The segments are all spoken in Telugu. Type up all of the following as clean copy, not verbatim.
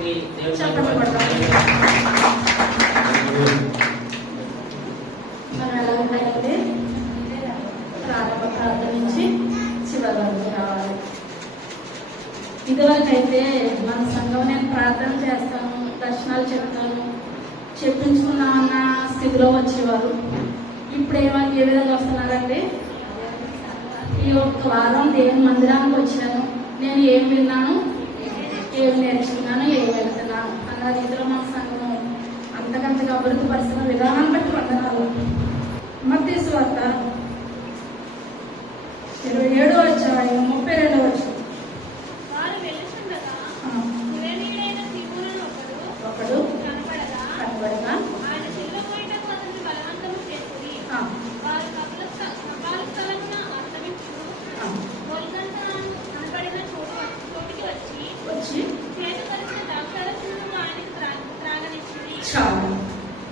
కొట్టి మనం ఎలా ఉన్నాయండి? ప్రారంభ ప్రార్థన నుంచి చివరి వరకు రావాలి. ఇదివరకైతే మన సంఘం నేను ప్రార్థన చేస్తాను, దర్శనాలు చెప్తాను, చెప్పించుకున్నా అన్న స్థితిలో వచ్చేవారు. ఇప్పుడు ఏ విధంగా వస్తున్నారండి? ఈ ఒక్క వారం దేవుని మందిరానికి వచ్చాను, నేను ఏం విన్నాను, ఏం నేర్చుకున్నాను, ఏం వెళ్తున్నాను అన్న రీతిలో మన సంఘం అంతకంతగా అభివృద్ధి పరిస్థితుల విధానం బట్టి వందనాలు. మత్తయి సువార్త 27వ అధ్యాయం 32వ వచనం. ఒకడు కనబడగా వచ్చి చాలు.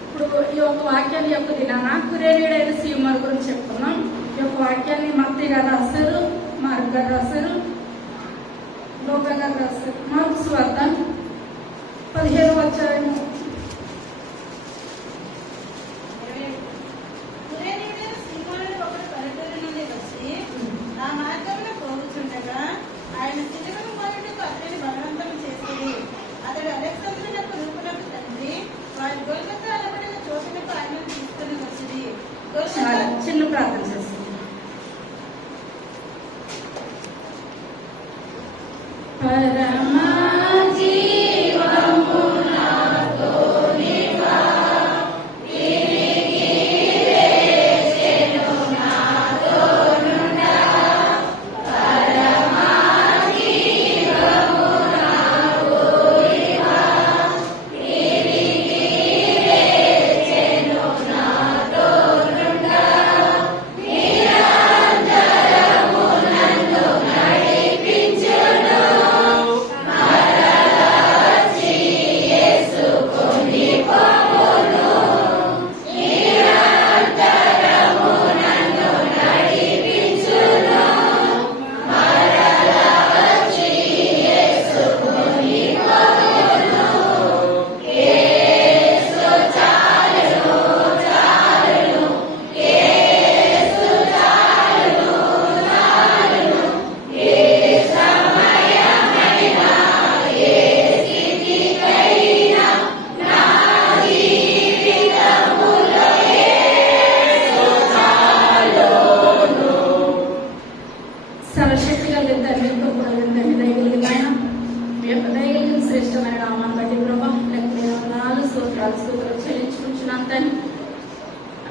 ఇప్పుడు ఈ యొక్క వాక్యాన్ని యొక్క దినాన కురేనీయుడైన సీమోను గురించి చెప్పుకున్నాం. ఈ యొక్క వాక్యాన్ని మత్తయి గారు రాశారు, మార్కు గారు రాశారు, లూకా గారు రాశారు. మార్కు సువార్త 15వ అధ్యాయం ఆయన సిలువను మోయుటకు అతనిని బలవంతం చేసేది. అతడు అలెగ్జాంద్రునకు రూపునకు తండ్రి వారి గొల్గొతా అనబడిన చోటునకు ఆయనను తీసుకుని వచ్చింది. చిన్న ప్రార్థన చేస్తుంది.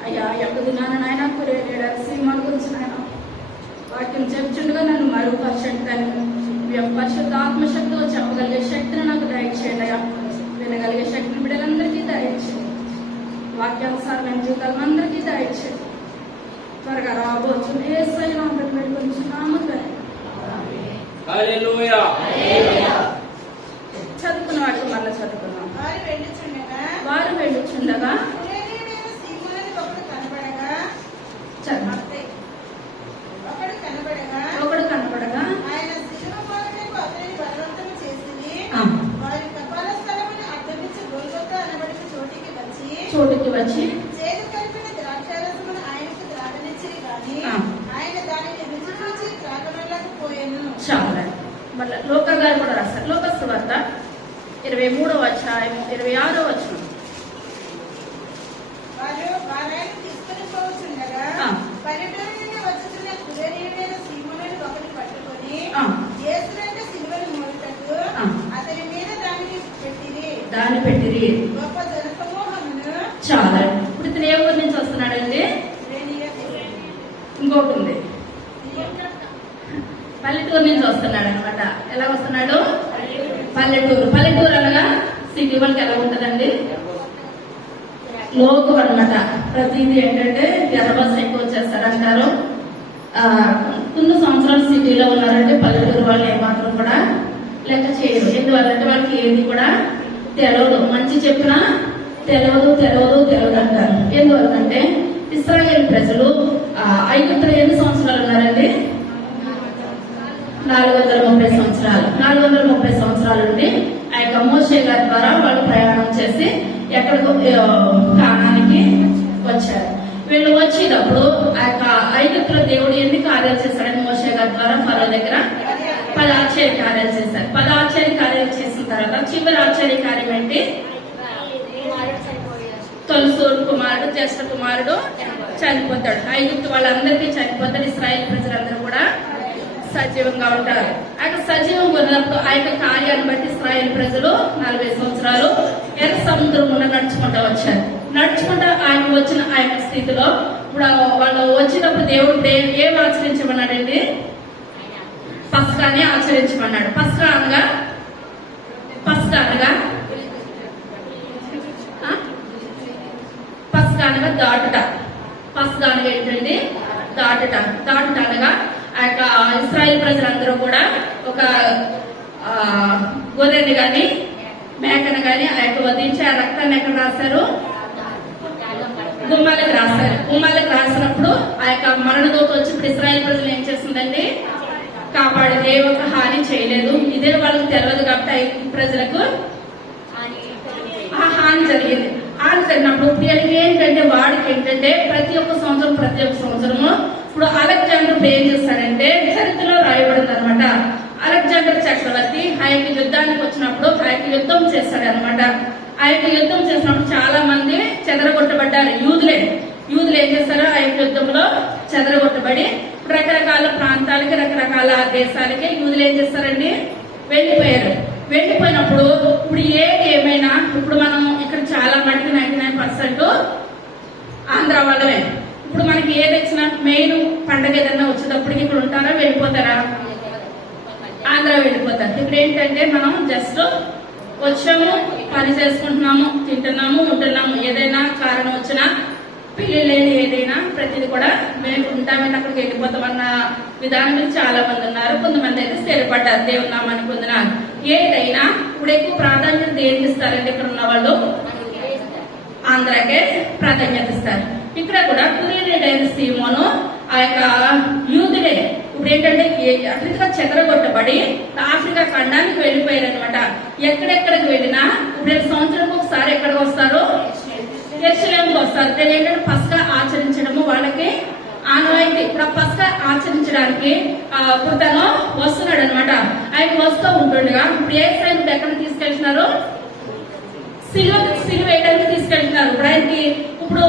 అయ్యా యొక్క దినాన నాయన కురేనీయుడైన సీమోను గురించి నాయన వాక్యం చెప్తుండగా నన్ను మరుగుపరచండి. మీ యొక్క పరిశుద్ధ ఆత్మశక్తితో చెప్పగలిగే శక్తిని నాకు దయచేయండి. అయ్యా వినగలిగే శక్తిని బిడ్డలందరికీ దయచేయండి. వాక్యానుసారమైన జీవితాలను అందరికీ దయచేయండి. త్వరగా రాబోచ్చు యేసయ్య నామములో వేడుకొంచున్నాము. చదువుకున్న వాటికి మళ్ళీ చదువుకున్నాం. వారు వెళ్ళుచుండగా ఒకడు కనబడగా ఆయన సిలువ మోయుటకు అతనిని బలవంతం చేసింది. వారి కపాల స్థలమును అడ్డమించి గొల్గొతా అనబడిన చోటికి వచ్చి చేదు కలిపిన ద్రాక్షారసమును ఆయనకు త్రాగనిచ్చిరి గాని ఆయన దానిని రుచి చూచి త్రాగనలేకపోయాను. చాలా మళ్ళీ లూకా గారు కూడా రాస్తారు. లూకా సువార్త 23వ అధ్యాయం 26వ వచనం. వారు తీసుకుని పోవచ్చుండగా పల్లెటూరు నుండి వచ్చుతున్న కురేనీయుడైన సీమోనును ఒకటి పట్టుకొని యేసు వెంట సిలువను మోయుటకు అతని మీద దాన్ని పెట్టిరి. గొప్ప జనసమూహమును చాలా. ఇప్పుడు ఇతను ఏ ఊరి నుంచి వస్తున్నాడండి? ఇంకోటి ఉంది, పల్లెటూరు నుంచి వస్తున్నాడు అనమాట. ఎలా వస్తున్నాడు? పల్లెటూరు. పల్లెటూరు అనగా సిటీ వాళ్ళకి ఎలా ఉంటదండి? లోకు అనమాట. ప్రతిదీ ఏంటంటే జనబస్ ఎక్కువ వచ్చేస్తారంటారు. కొన్ని సంవత్సరాలు సిటీలో ఉన్నారంటే పల్లెటూరు వాళ్ళు ఏమాత్రం కూడా లెక్క చేయరు. ఎందువల్లంటే వాళ్ళకి ఏది కూడా తెలియదు. మంచి చెప్పినా తెలియదు అంటారు. ఎందువల్లంటే ఇశ్రాయేలు ప్రజలు ఐగుప్తులో ఎన్ని సంవత్సరాలు ఉన్నారండి? 430 సంవత్సరాలు. 430 సంవత్సరాల నుండి ఆ యొక్క మోషే గారి ద్వారా వాళ్ళు ప్రయాణం చేసి ఎక్కడికో కానానికి వచ్చారు. వీళ్ళు వచ్చేటప్పుడు ఆ యొక్క ఐగుప్తులో దేవుడు ఎన్ని కార్యాలు చేశాడని మోషే గారి ద్వారా ఫరో దగ్గర 10 ఆశ్చర్య కార్యాలు చేశారు. 10 ఆశ్చర్య కార్యాలు చేసిన తర్వాత చివరి ఆశ్చర్య కార్యం ఏంటి? తొలిసూరు కుమారుడు, జ్యేష్ఠ కుమారుడు చనిపోతాడు. ఐగుప్తు వాళ్ళందరికీ చనిపోతాడు. ఇశ్రాయేల్ ప్రజలందరూ కూడా సజీవంగా ఉంటారు. ఆ యొక్క సజీవంగా ఉన్నప్పుడు ఆ యొక్క కార్యాన్ని బట్టి ఇశ్రాయేల్ ప్రజలు 40 సంవత్సరాలు ఎర్ర సముద్రం గుండా నడుచుకుంటూ వచ్చారు. నడుచుకుంటూ ఆయన వచ్చిన ఆ యొక్క స్థితిలో ఇప్పుడు వాళ్ళు వచ్చినప్పుడు దేవుడు ఏం ఆచరించమన్నాడండి? పస్కాని ఆచరించమన్నాడు. పస్కా అనగా దాటుట. పస్కా అనగా ఏంటండి? దాటుట అనగా ఆ యొక్క ఇశ్రాయేల్ ప్రజలందరూ కూడా ఒక గొర్రెని గాని మేకను గాని ఆ యొక్క వధించి ఆ రక్తాన్ని ఎక్కడ రాశారు? గుమ్మాలకు రాశారు. గుమ్మాలకు రాసినప్పుడు ఆ యొక్క మరణదూత వచ్చి ఇప్పుడు ఇశ్రాయేల్ ప్రజలు ఏం చేస్తుందండి? కాపాడింది. ఏ ఒక్క హాని చేయలేదు. ఇదే వాళ్ళకి తెలియదు కాబట్టి ప్రజలకు ఆ హాని జరిగింది. హాని జరిగినప్పుడు ఏంటంటే వాడికి ఏంటంటే ప్రతి ఒక్క సంవత్సరము ఇప్పుడు అలెగ్జాండర్ ఏం చేస్తాడంటే చరిత్రలో రాయబడింది అనమాట. అలెగ్జాండర్ చక్రవర్తి ఆ యొక్క యుద్ధానికి వచ్చినప్పుడు ఆ యొక్క యుద్ధం చేస్తాడనమాట. ఆ యొక్క యుద్ధం చేసినప్పుడు చాలా మంది చెదరగొట్టబడ్డారు. యూదులు ఏం చేస్తారు? ఆ యొక్క యుద్ధంలో చెదరగొట్టబడి రకరకాల ప్రాంతాలకి రకరకాల దేశాలకి యూదులు ఏం చేస్తారండి? వెళ్ళిపోయారు. వెళ్ళిపోయినప్పుడు ఇప్పుడు ఏమైనా ఇప్పుడు మనం ఇక్కడ చాలా మటుకు 99% ఆంధ్ర వాళ్ళమే. ఇప్పుడు మనకి ఏది వచ్చినా మెయిన్ పండగ ఏదన్నా వచ్చేటప్పటికి ఇక్కడ ఉంటారా? వెళ్ళిపోతారా? ఆంధ్ర వెళ్ళిపోతారు. ఇప్పుడు ఏంటంటే మనం జస్ట్ వచ్చాము, పని చేసుకుంటున్నాము, తింటున్నాము, ఉంటున్నాము. ఏదైనా కారణం వచ్చినా పెళ్లి లేని ఏదైనా ప్రతిది కూడా మేము ఉంటామని అక్కడికి వెళ్ళిపోతామన్న విధానం చాలా మంది ఉన్నారు. కొంతమంది అయితే స్థిరపడ్డారు. దేవుని నామానికి పొందినారు. ఏదైనా ఇప్పుడు ఎక్కువ ప్రాధాన్యత దేనికి ఇస్తారంటే ఇక్కడ ఉన్న వాళ్ళు ఆంధ్రాకే ప్రాధాన్యత ఇస్తారు. ఇక్కడ కూడా కురేనీయుడైన సీమోను ఆ యొక్క యూదుడే ఇప్పుడు ఏంటంటే అట్లా చెదరగొట్టబడి ఆఫ్రికా ఖండానికి వెళ్ళిపోయారు అనమాట. ఎక్కడెక్కడికి వెళ్ళినా ఇప్పుడు సంవత్సరం ఒకసారి ఎక్కడికి వస్తారు? యెరూషలేముకి వస్తారు. ఏంటంటే పస్కా ఆచరించడము వాళ్ళకి ఆనవాయితీ. ఇప్పుడు ఆ పస్కా ఆచరించడానికి ఇప్పుడు తను వస్తున్నాడు అనమాట. ఆయన వస్తూ ఉంటుండగా ఇప్పుడు ఏ సైన్ ఎక్కడ తీసుకెళ్తున్నారు? సిలువ వేయడానికి తీసుకెళ్తున్నారు. ఇప్పుడు ఆయనకి ఇప్పుడు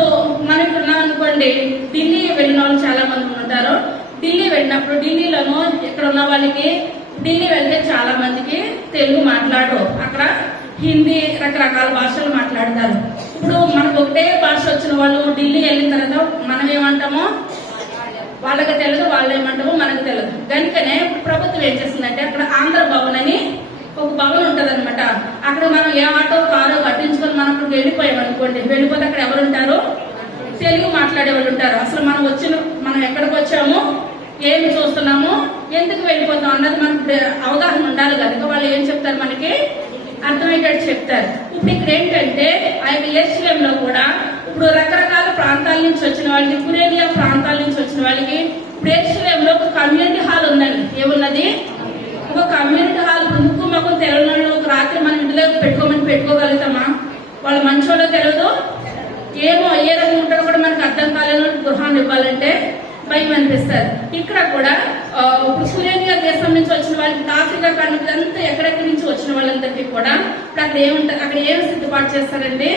మనం ఇక్కడ ఉన్నాం అనుకోండి, ఢిల్లీ వెళ్ళిన వాళ్ళు చాలా మంది ఉంటారు. ఢిల్లీ వెళ్ళినప్పుడు ఢిల్లీలోనూ ఇక్కడ ఉన్న వాళ్ళకి ఢిల్లీ వెళ్తే చాలా మందికి తెలుగు మాట్లాడరు. అక్కడ హిందీ రకరకాల భాషలు మాట్లాడతారు. ఇప్పుడు మనకు ఒకటే భాష వచ్చిన వాళ్ళు ఢిల్లీ వెళ్ళిన తర్వాత మనం ఏమంటామో వాళ్ళకి తెలియదు, వాళ్ళు ఏమంటామో మనకు తెలియదు. కనుకనే ప్రభుత్వం ఏం చేస్తుందంటే అక్కడ ఆంధ్ర భవన్ అని ఒక భవన్ ఉంటది అనమాట. అక్కడ మనం ఏ ఆటో కారో కట్టించుకొని మనం అక్కడికి వెళ్ళిపోయామనుకోండి, వెళ్ళిపోతే అక్కడ ఎవరు ఉంటారు? తెలుగు మాట్లాడే వాళ్ళు ఉంటారు. అసలు మనం ఎక్కడికి వచ్చాము, ఏమి చూస్తున్నాము, ఎందుకు వెళ్ళిపోతాం అన్నది మనకు అవగాహన ఉండాలి కనుక వాళ్ళు ఏం చెప్తారు? మనకి అర్థమయ్యేటట్టు చెప్తారు. ఇప్పుడు ఇక్కడ ఏంటంటే ఆ యొక్క యెరూషలేములో కూడా ఇప్పుడు రకరకాల ప్రాంతాల నుంచి వచ్చిన వాళ్ళకి, కురేనియా ప్రాంతాల నుంచి వచ్చిన వాళ్ళకి ఇప్పుడు యెరూషలేములో ఒక కమ్యూనిటీ హాల్ ఉందండి. ఏమున్నది? ఒక కమ్యూనిటీ హాల్. ఇప్పుడు ముక్కు మొక్కలు తెలవని ఒక రాత్రి మనం ఇంటిలో పెట్టుకోగలుగుతామా? వాళ్ళు మంచోళ్ళో తెలియదు, ఏమో ఏ రకంగా ఉంటారో కూడా మనకు అర్థం కాలేని గృహాన్ని ఇవ్వాలంటే భయం అనిపిస్తారు. ఇక్కడ కూడా ఇప్పుడు కురేనియా దేశం నుంచి వచ్చిన వాళ్ళకి, ఆఫ్రికా ఖండం అంతా ఎక్కడెక్కడి నుంచి వచ్చిన వాళ్ళందరికీ కూడా ఇప్పుడు అక్కడ ఏముంటారు? అక్కడ ఏం సిద్ధపాటు చేస్తారండి?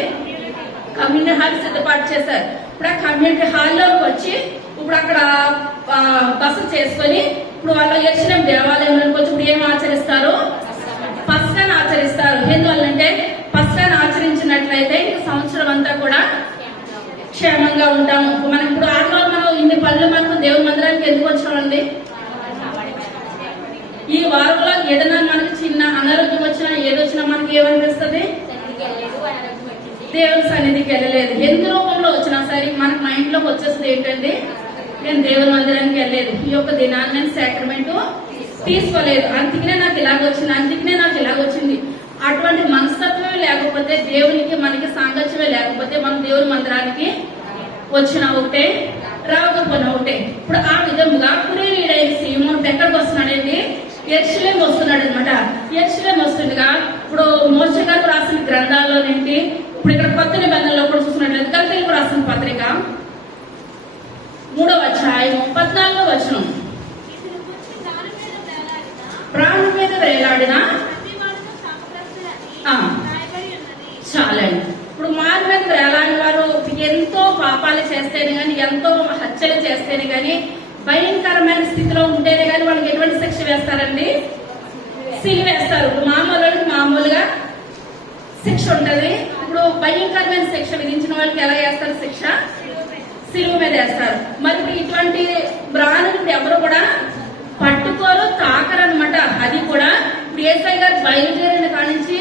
కమ్యూనిటీ హాల్ సిద్ధపాటు చేశారు. ఇప్పుడు ఆ కమ్యూనిటీ హాల్లోకి వచ్చి ఇప్పుడు అక్కడ బస చేసుకొని ఇప్పుడు వాళ్ళ యెరూషలేము దేవాలయంలోకి వచ్చి ఇప్పుడు ఏం ఆచరిస్తారు? పస్కాను ఆచరిస్తారు. ఎందువల్లంటే పస్కాను ఆచరించినట్లయితే ఇంక సంవత్సరం అంతా కూడా క్షేమంగా ఉంటాము. మనం ఇప్పుడు ఆదివారం మనం ఇన్ని పనులు మనకు దేవుని మందిరానికి ఎందుకు వచ్చినామండి? ఈ వారంలో ఏదైనా మనకి చిన్న అనారోగ్యం వచ్చినా ఏదొచ్చినా మనకి ఏమనిపిస్తుంది? దేవుని సన్నిధికి వెళ్ళలేదు. ఎందు రూపంలో వచ్చినా సరే మనకు మైండ్ లోకి వచ్చేస్తుంది ఏంటండి? నేను దేవుని మందిరానికి వెళ్ళలేదు, ఈ యొక్క దినాన్ని నేను సాక్రమెంట్ తీసుకోలేదు, అందుకనే నాకు ఇలాగొచ్చింది. అటువంటి మనస్తత్వమే లేకపోతే, దేవునికి మనకి సాంగత్యమే లేకపోతే మనం దేవుని మందిరానికి వచ్చిన ఒకటే, రాకపోయినా ఒకటే. ఇప్పుడు ఆ విధముగా కురేనీయుడైన సీమోను ఎక్కడికి వస్తున్నాడండి? యెరూషలేము వస్తున్నాడు అనమాట. యెరూషలేము వస్తుండగా ఇప్పుడు మోషే గారు రాసిన గ్రంథాల్లో ఏంటి, ఇప్పుడు ఇక్కడ కొత్త నిబంధనలో కూడా చూసుకున్నట్లయితే గలతీయులకు రాసిన పత్రిక 3వ అధ్యాయం 14వ వచనం. ప్రాణం మీద వేలాడిన చాలండి. ఇప్పుడు మారు మీద వేలాడిన వారు ఎంతో పాపాలు చేస్తేనే గాని, ఎంతో హత్యలు చేస్తేనే గాని, భయంకరమైన స్థితిలో ఉంటేనే గాని వాళ్ళకి ఎటువంటి శిక్ష వేస్తారండి? సిలువ వేస్తారు. ఇప్పుడు మామూలుగా శిక్ష ఉంటది. ఇప్పుడు భయంకరమైన శిక్ష విధించిన వాళ్ళకి ఎలా వేస్తారు శిక్ష? సిలువ మీద వేస్తారు. మరి ఇప్పుడు ఇటువంటి బ్రాణులు ఎవరు కూడా పట్టుకోరు, తాకరనమాట. అది కూడా ఇప్పుడు యేసయ్య గారు బయలుదేరిన కానించి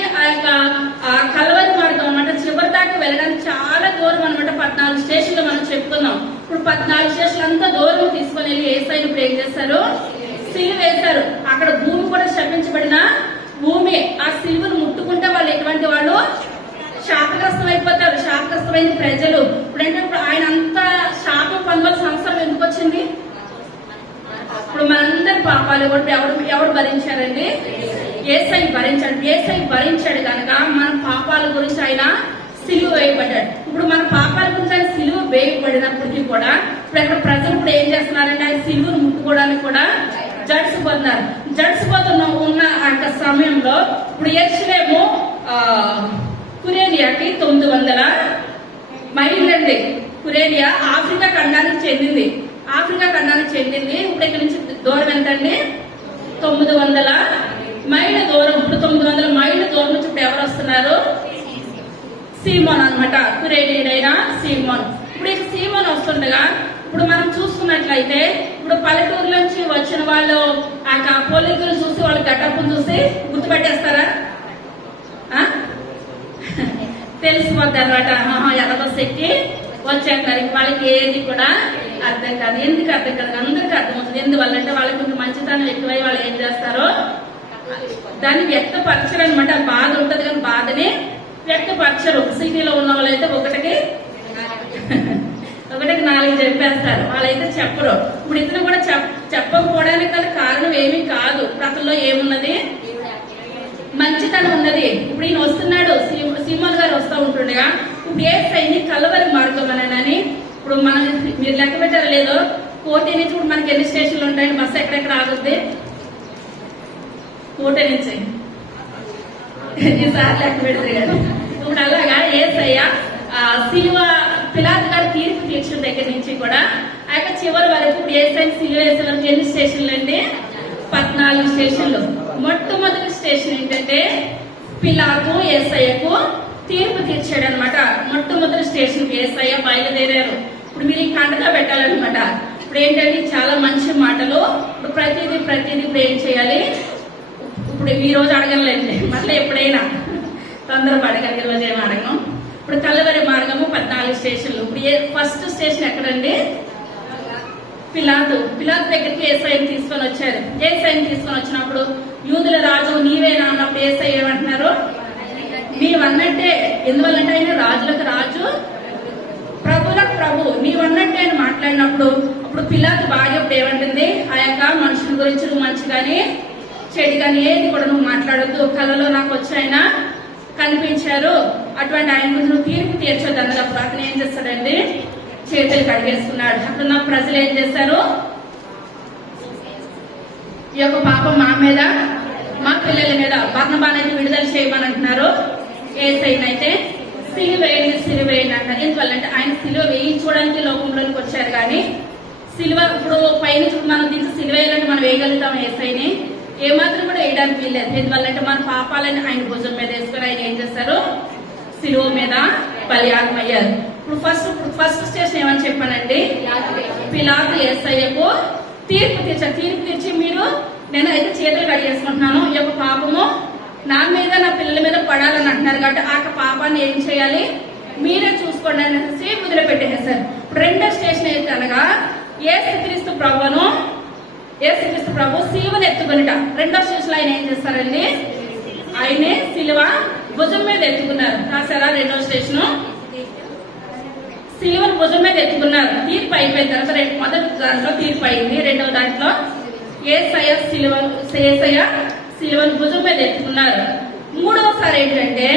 ఆ కల్వరి మార్గం అన్నమాట చివరి దాకా వెళ్ళడానికి చాలా దూరం అనమాట. 14 స్టేషన్లు మనం చెప్పుకున్నాం. ఇప్పుడు 14 స్టేషన్లు అంతా దూరం తీసుకొని వెళ్ళి యేసయ్యని ఇప్పుడు ఏం చేస్తారు? సిలువ వేశారు. అక్కడ భూమి కూడా శపించబడిన భూమి. ఆ సిలువను ముట్టుకుంటే వాళ్ళు ఎటువంటి వాళ్ళు? శాపగ్రస్తం అయిపోతారు. శాపగ్రస్తమైన ప్రజలు. ఇప్పుడు ఆయన అంతా శాపం పొందవలసిన అవసరం ఎందుకు వచ్చింది? ఇప్పుడు మనందరి పాపాలు కూడా ఎవరు భరించారండి? యేసయ్య భరించాడు. యేసయ్య భరించాడు కనుక మన పాపాల గురించి ఆయన సిలువ వేయబడ్డాడు. ఇప్పుడు మన పాపాల గురించి ఆయన సిలువ వేయబడినప్పటికీ కూడా ఇప్పుడు అక్కడ ప్రజలు ఇప్పుడు ఏం చేస్తున్నారంటే ఆయన సిలువను ముట్టుకోవడానికి కూడా జడిసిపోతున్నారు. ఉన్న ఆ సమయంలో ఇప్పుడు యెరూషలేము కురేనియాకి 900 మైళ్ళండి. కురేనియా ఆఫ్రికా ఖండానికి చెందింది. ఇప్పుడు ఇక్కడ నుంచి దూరం ఎంతండి? 900 మైళ్ళ దూరం. ఇప్పుడు 900 మైళ్ళ దూరం నుంచి ఇప్పుడు ఎవరు వస్తున్నారు? సీమోన్ అనమాట. కురేనియుడైన సీమోన్. ఇప్పుడు ఇక సీమోన్ వస్తుండగా ఇప్పుడు మనం చూసుకున్నట్లయితే ఇప్పుడు పల్లెటూరు నుంచి వచ్చిన వాళ్ళు ఆ పోలికలు చూసి వాళ్ళు గడ్డప్పును చూసి గుర్తుపెట్టేస్తారా? తెలిసిపోద్ది అనమాట. ఎర్రబస్ ఎక్కి వచ్చేస్తారు. వాళ్ళకి ఏది కూడా అర్థం కాదు. ఎందుకు అర్థం కాదు? అందరికీ అర్థమవుతుంది. ఎందువల్ల అంటే వాళ్ళకి కొంచెం మంచితనం ఎక్కువై వాళ్ళు ఏం చేస్తారో దాన్ని వ్యక్తపరచరు అనమాట. బాధ ఉంటది కానీ బాధని వ్యక్తపరచరు. సిటీలో ఉన్న వాళ్ళైతే ఒకటికి 4 చెప్పేస్తారు. వాళ్ళైతే చెప్పరు. ఇప్పుడు ఇతను కూడా చెప్పకపోవడానికి గల కారణం ఏమీ కాదు. అతనిలో ఏమున్నది? మంచితనం ఉన్నది. ఇప్పుడు ఈయన వస్తున్నాడు, సీమోన్ గారు వస్తూ ఉంటుండగా ఇప్పుడు యేసయ్యని కల్వరి మార్గం అని ఇప్పుడు మనం మీరు లెక్క పెట్టారా లేదో, కోటి నుంచి ఇప్పుడు మనకి ఎన్ని స్టేషన్లు ఉంటాయండి? బస్సు ఎక్కడెక్కడ ఆగుద్ది? కోటి నుంచి ఈసారి లెక్క పెడతారు కదా. ఇప్పుడు అలాగా యేసయ్య సిలువ పిలాతు గారి తీర్పు తీర్చిన దగ్గర నుంచి కూడా ఆ యొక్క చివరి వరకు ఇప్పుడు యేసయ్యని సిలువ వేసే వరకు ఎన్ని స్టేషన్లు అండి? 14 స్టేషన్లు. మొట్టమొదటి స్టేషన్ ఏంటంటే పిలాతు యేసయ్యకు తీర్పు తీర్చాడు అనమాట. మొట్టమొదటి స్టేషన్ యేసయ్య బయలుదేరారు. ఇప్పుడు మీరు ఈ కంటగా పెట్టాలన్నమాట. ఇప్పుడు ఏంటంటే చాలా మంచి మాటలు. ఇప్పుడు ప్రతిదీ ఇప్పుడు ఏం చేయాలి? ఇప్పుడు ఈ రోజు అడగలేండి, మళ్ళీ ఎప్పుడైనా తొందరగా అడగాలి. ఈ రోజు ఏమి అడగను. ఇప్పుడు కల్వరి మార్గము 14 స్టేషన్లు. ఇప్పుడు ఫస్ట్ స్టేషన్ ఎక్కడండి? పిలాతు దగ్గరికి యేసయ్యని తీసుకొని వచ్చారు. యేసయ్యని తీసుకొని వచ్చినప్పుడు యూదుల రాజు నీవేనా అన్నప్పుడు యేసయ్య ఏమంటున్నారు? నీవన్నట్టే. ఎందువల్లంటే ఆయన రాజులకు రాజు, ప్రభులకు ప్రభు. నీవన్నట్టే అని మాట్లాడినప్పుడు అప్పుడు పిలాతు భార్య ఇప్పుడు ఏమంటుంది? ఆ యొక్క మనుషుల గురించి నువ్వు మంచి కానీ చెడు కానీ ఏది కూడా నువ్వు మాట్లాడొద్దు. కళలో నాకు వచ్చి ఆయన కనిపించారు, అటువంటి ఆయన గురించి నువ్వు తీర్పు తీర్చొద్దు అన్నప్పుడు అతను ఏం చేస్తాడండి? చేతులు కడిగేసుకున్నాడు. అప్పుడున్న ప్రజలు ఏం చేశారు? ఈ యొక్క పాపం మా మీద, మా పిల్లల మీద బర్నబానైతే విడుదల చేయమని అంటున్నారు. యేసయ్యనైతే సిలువ వేయండి అంటారు. ఎందువల్లంటే ఆయన సిలువ వేయించుకోవడానికి లోకంలోకి వచ్చారు. కానీ సిలువ ఇప్పుడు పైన మనం తీసి సిలువ వేయాలంటే మనం వేయగలుగుతాం. యేసయ్యని ఏమాత్రం కూడా వేయడానికి వీల్లేదు. ఎందువల్లంటే మన పాపాలని ఆయన భుజం మీద వేసుకొని ఆయన ఏం చేస్తారు? సిలువ మీద బలియాగం అయ్యారు. ఇప్పుడు ఫస్ట్ స్టేషన్ ఏమని చెప్పానండి? పిలాతు యేసయ్యకు తీర్పు తీర్చి నేను అయితే చేతులు కడిగేసుకుంటున్నాను, ఈ యొక్క పాపము నా మీద నా పిల్లల మీద పడాలని అంటున్నారు కాబట్టి ఆ పాపాన్ని ఏం చేయాలి? మీరే చూసుకోండి అనేసి వదిలిపెట్టేశారు. ఇప్పుడు రెండో స్టేషన్ అయితే అనగా యేసుక్రీస్తు ప్రభు సిలువను ఎత్తుకునిట. రెండో స్టేషన్ ఆయన ఏం చేస్తారండి? ఆయనే సిలువ భుజం మీద ఎత్తుకున్నారు. రాసారా? రెండో స్టేషన్ సిలువను భుజం మీద ఎత్తుకున్నారు. తీర్పు అయిపోయిన తర్వాత మొదటి దాంట్లో తీర్పు అయింది. రెండవ దాంట్లో యేసయ్య సిలువను భుజం మీద ఎత్తుకున్నారు. మూడవసారి ఏంటంటే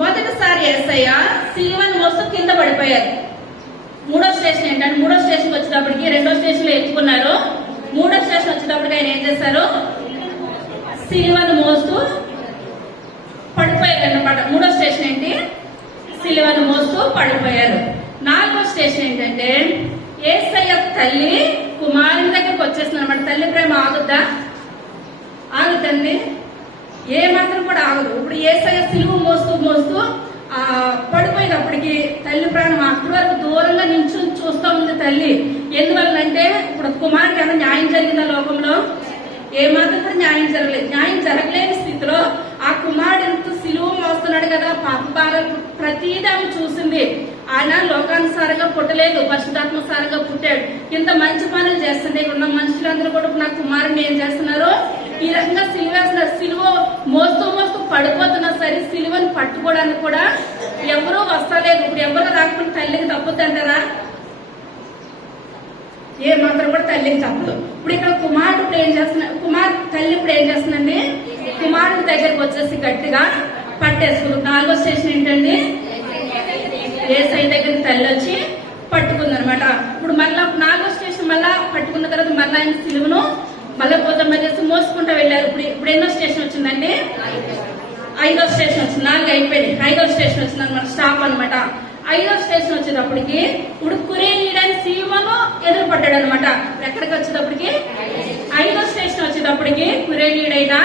మొదటిసారి యేసయ్య సిలువను మోస్తూ కింద పడిపోయారు. మూడో స్టేషన్ ఏంటంటే మూడో స్టేషన్కి వచ్చేటప్పటికి రెండో స్టేషన్ లో ఎత్తుకున్నారు. మూడో స్టేషన్ వచ్చేటప్పటికి ఆయన ఏం చేశారు, సిలువను మోస్తూ పడిపోయారు అన్నమాట. మూడో స్టేషన్ ఏంటి, సిలువను మోస్తూ పడిపోయారు. నాలుగో స్టేషన్ ఏంటంటే యేసయ్య తల్లి కుమారుని దగ్గరకు వచ్చేస్తుంది అనమాట. తల్లి ప్రేమ ఆగుద్దా? ఆగుద్దండి, ఏ మాత్రం కూడా ఆగదు. ఇప్పుడు యేసయ్య సిలువ మోస్తూ మోస్తూ పడిపోయినప్పటికీ తల్లి ప్రాణం అక్కడి వరకు దూరంగా నించుని చూస్తూ ఉంది తల్లి. ఎందువల్లంటే ఇప్పుడు కుమారుడికి ఏమైనా న్యాయం జరిగిందా లోకంలో? ఏమాత్రం కూడా న్యాయం జరగలేదు. న్యాయం జరగలేని స్థితిలో ఆ కుమారుడు ఎంత సిలువ మోస్తున్నాడు కదా, పాప బాధ ప్రతిదీ ఆమె చూసింది. ఆయన లోకానుసారంగా పుట్టలేదు, పరిశుద్ధాత్మసారంగా పుట్టాడు. ఇంత మంచి పనులు చేస్తుంటే ఉన్న మనుషులందరూ కూడా నా కుమారుని ఏం చేస్తున్నారు, ఈ రకంగా సిలువ వేస్తున్నారు. సిలువ మోస్తూ మోస్తూ పడిపోతున్నా సరే సిలువని పట్టుకోవడానికి కూడా ఎవరూ వస్తలేదు. ఇప్పుడు ఎవరు రాకుండా తల్లికి తప్పుద్దంటారా? ఏ మాత్రం కూడా తల్లికి తప్పదు. ఇప్పుడు ఇక్కడ కుమారుడు ఇప్పుడు ఏం చేస్తున్నా, తల్లి ఇప్పుడు ఏం చేస్తుందండి, కుమారుడి దగ్గరకు వచ్చేసి గట్టిగా పట్టేసుకుంది. నాలుగో స్టేషన్ ఏంటండి, యేసయ్య దగ్గరికి తల్లి వచ్చి పట్టుకుంది అనమాట. ఇప్పుడు మళ్ళా నాలుగో స్టేషన్ మళ్ళా పట్టుకున్న తర్వాత మళ్ళీ ఆయన సిలువను మళ్ళీ భుజం చేసి మోసుకుంటూ వెళ్ళారు. ఇప్పుడు ఎన్నో స్టేషన్ వచ్చిందండి, ఐదో స్టేషన్ వచ్చింది. 4 అయిపోయింది, ఐదో స్టేషన్ వచ్చింది అనమాట, స్టాప్ అనమాట. ఐదో స్టేషన్ వచ్చేటప్పటికి ఇప్పుడు కురేనీయుడైన సీమోను ఎదురుపడ్డాడు అనమాట. ఎక్కడికి వచ్చేటప్పటికి, ఐదో స్టేషన్ వచ్చేటప్పటికి కురేనీయుడైన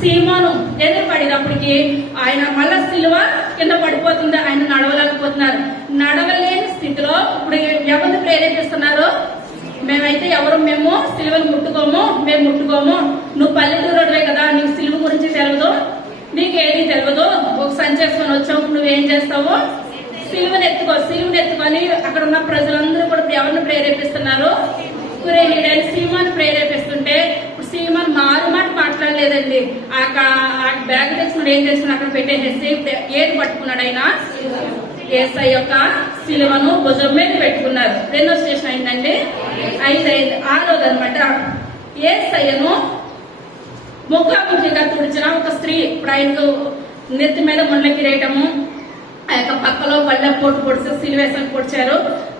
సీమోను ఎదురుపడేటప్పటికి ఆయన మళ్ళా సిలువ కింద పడిపోతుంది. ఆయన నడవలేకపోతున్నారు. నడవలేని స్థితిలో ఇప్పుడు ఎవరిని ప్రేరేపిస్తున్నారు, మేమైతే మేము సిలువను మేము ముట్టుకోము. నువ్వు పల్లెటూరువే కదా, నీకు సిలువ గురించి తెలియదు, నీకేది తెలియదు, ఒక సంచి చేసుకొని వచ్చావు, నువ్వేం చేస్తావు, సిలువను ఎత్తుకొని అక్కడ ఉన్న ప్రజలందరూ కూడా ఎవరిని ప్రేరేపిస్తున్నారు, కురేనీయుడైన సీమోను ప్రేరేపిస్తుంటే ఇప్పుడు సీమోను మారు మాట మాట్లాడలేదండి. ఆ బ్యాగ్ తెచ్చుకుని ఏం తెచ్చుకుని అక్కడ పెట్టేసి ఏది పట్టుకున్నాడు, ఆయన యేసయ్య యొక్క సిలువను భుజం మీద పెట్టుకున్నారు. రెండో స్టేషన్ అయిందండి, 5 అయింది. ఆరోది అనమాట. యేసయ్యను ముఖాముఖిగా తుడిచిన ఒక స్త్రీ. ఇప్పుడు ఆయనకు నెత్తి మీద ముళ్ళ కిరీటము, ఆ యొక్క పక్కలో పళ్ళ పొడిచి సిలువేసని పొడిచారు.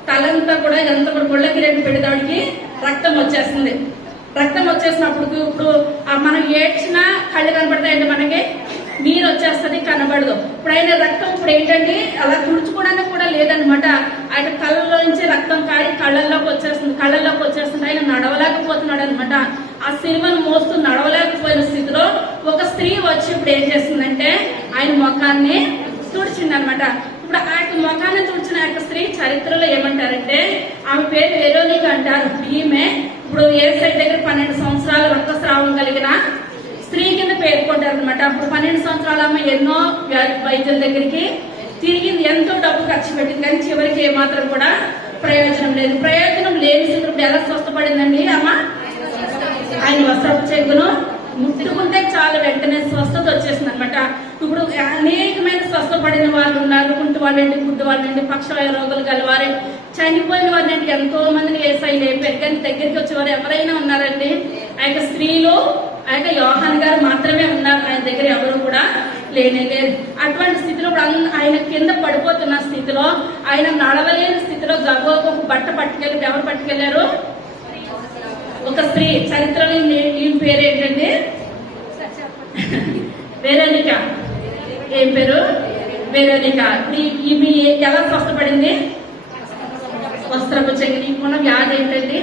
తలంతా కూడా ఇదంతా కూడా ముళ్ళ కిరీటం పెడదాడికి రక్తం వచ్చేస్తుంది. రక్తం వచ్చేసినప్పుడు ఇప్పుడు మనం ఏడ్చినా కళ్ళు కనబడతాయండి, మనకి నీరు వచ్చేస్తుంది, కనబడదు. ఇప్పుడు ఆయన రక్తం ఇప్పుడు ఏంటండి అలా తుడుచుకోవడానికి కూడా లేదనమాట. ఆయన కళ్ళలో నుంచి రక్తం కాడి కళ్ళల్లోకి వచ్చేస్తుంది. ఆయన నడవలేకపోతున్నాడు అనమాట. ఆ సిలువను మోస్తూ నడవలేకపోయిన స్థితిలో ఒక స్త్రీ వచ్చి ఇప్పుడు ఏం చేస్తుందంటే ఆయన ముఖాన్ని తుడిచింది అనమాట. ఇప్పుడు ఆ ముఖాన్ని తుడిచిన యొక్క స్త్రీ చరిత్రలో ఏమంటారంటే ఆమె పేరు వెరోనిక అంటారు. ఈమె ఇప్పుడు యేసయ్య దగ్గర 12 సంవత్సరాలు రక్తస్రావం కలిగిన స్త్రీ కింద పేర్కొంటారు అనమాట. అప్పుడు 12 సంవత్సరాల అమ్మ ఎన్నో వైద్యుల దగ్గరికి తిరిగింది, ఎంతో డబ్బు ఖర్చు పెట్టింది, కానీ చివరికి ఏమాత్రం కూడా ప్రయోజనం లేదు. ప్రయోజనం లేని స్థితి ఎలా స్వస్థపడిందండి అమ్మ, ఆయన వస్త్రపు చెంగును ముట్టుకుంటే చాలు వెంటనే స్వస్థత వచ్చేసింది అనమాట. ఇప్పుడు అనేకమైన స్వస్థపడిన వాళ్ళు ఉన్నారు, కుంటి వాళ్ళండి, గుడ్డు వాళ్ళండి, పక్షవాయు రోగులు గలవారే, చనిపోయిన వారిని ఎంతో మందిని యేసయ్య లేపారు, కానీ దగ్గరికి వచ్చేవారు ఎవరైనా ఉన్నారండి? ఆ యొక్క స్త్రీలు ఆ యొక్క యోహాన్ గారు మాత్రమే ఉన్నారు, ఆయన దగ్గర ఎవరు కూడా లేనేలేదు. అటువంటి స్థితిలో ఆయన కింద పడిపోతున్న స్థితిలో, ఆయన నడవలేని స్థితిలో గబగబా ఒక బట్ట పట్టుకెళ్ళి ఎవరు పట్టుకెళ్లారు? ఒక స్త్రీ. చరిత్రలో ఈ పేరు ఏంటండి? వెరోనిక. ఏం పేరు? వెరోనిక. ఈమె ఎలా స్వస్థపడింది? వస్త్రపు చెంగు. మన వ్యాధి ఏంటండి?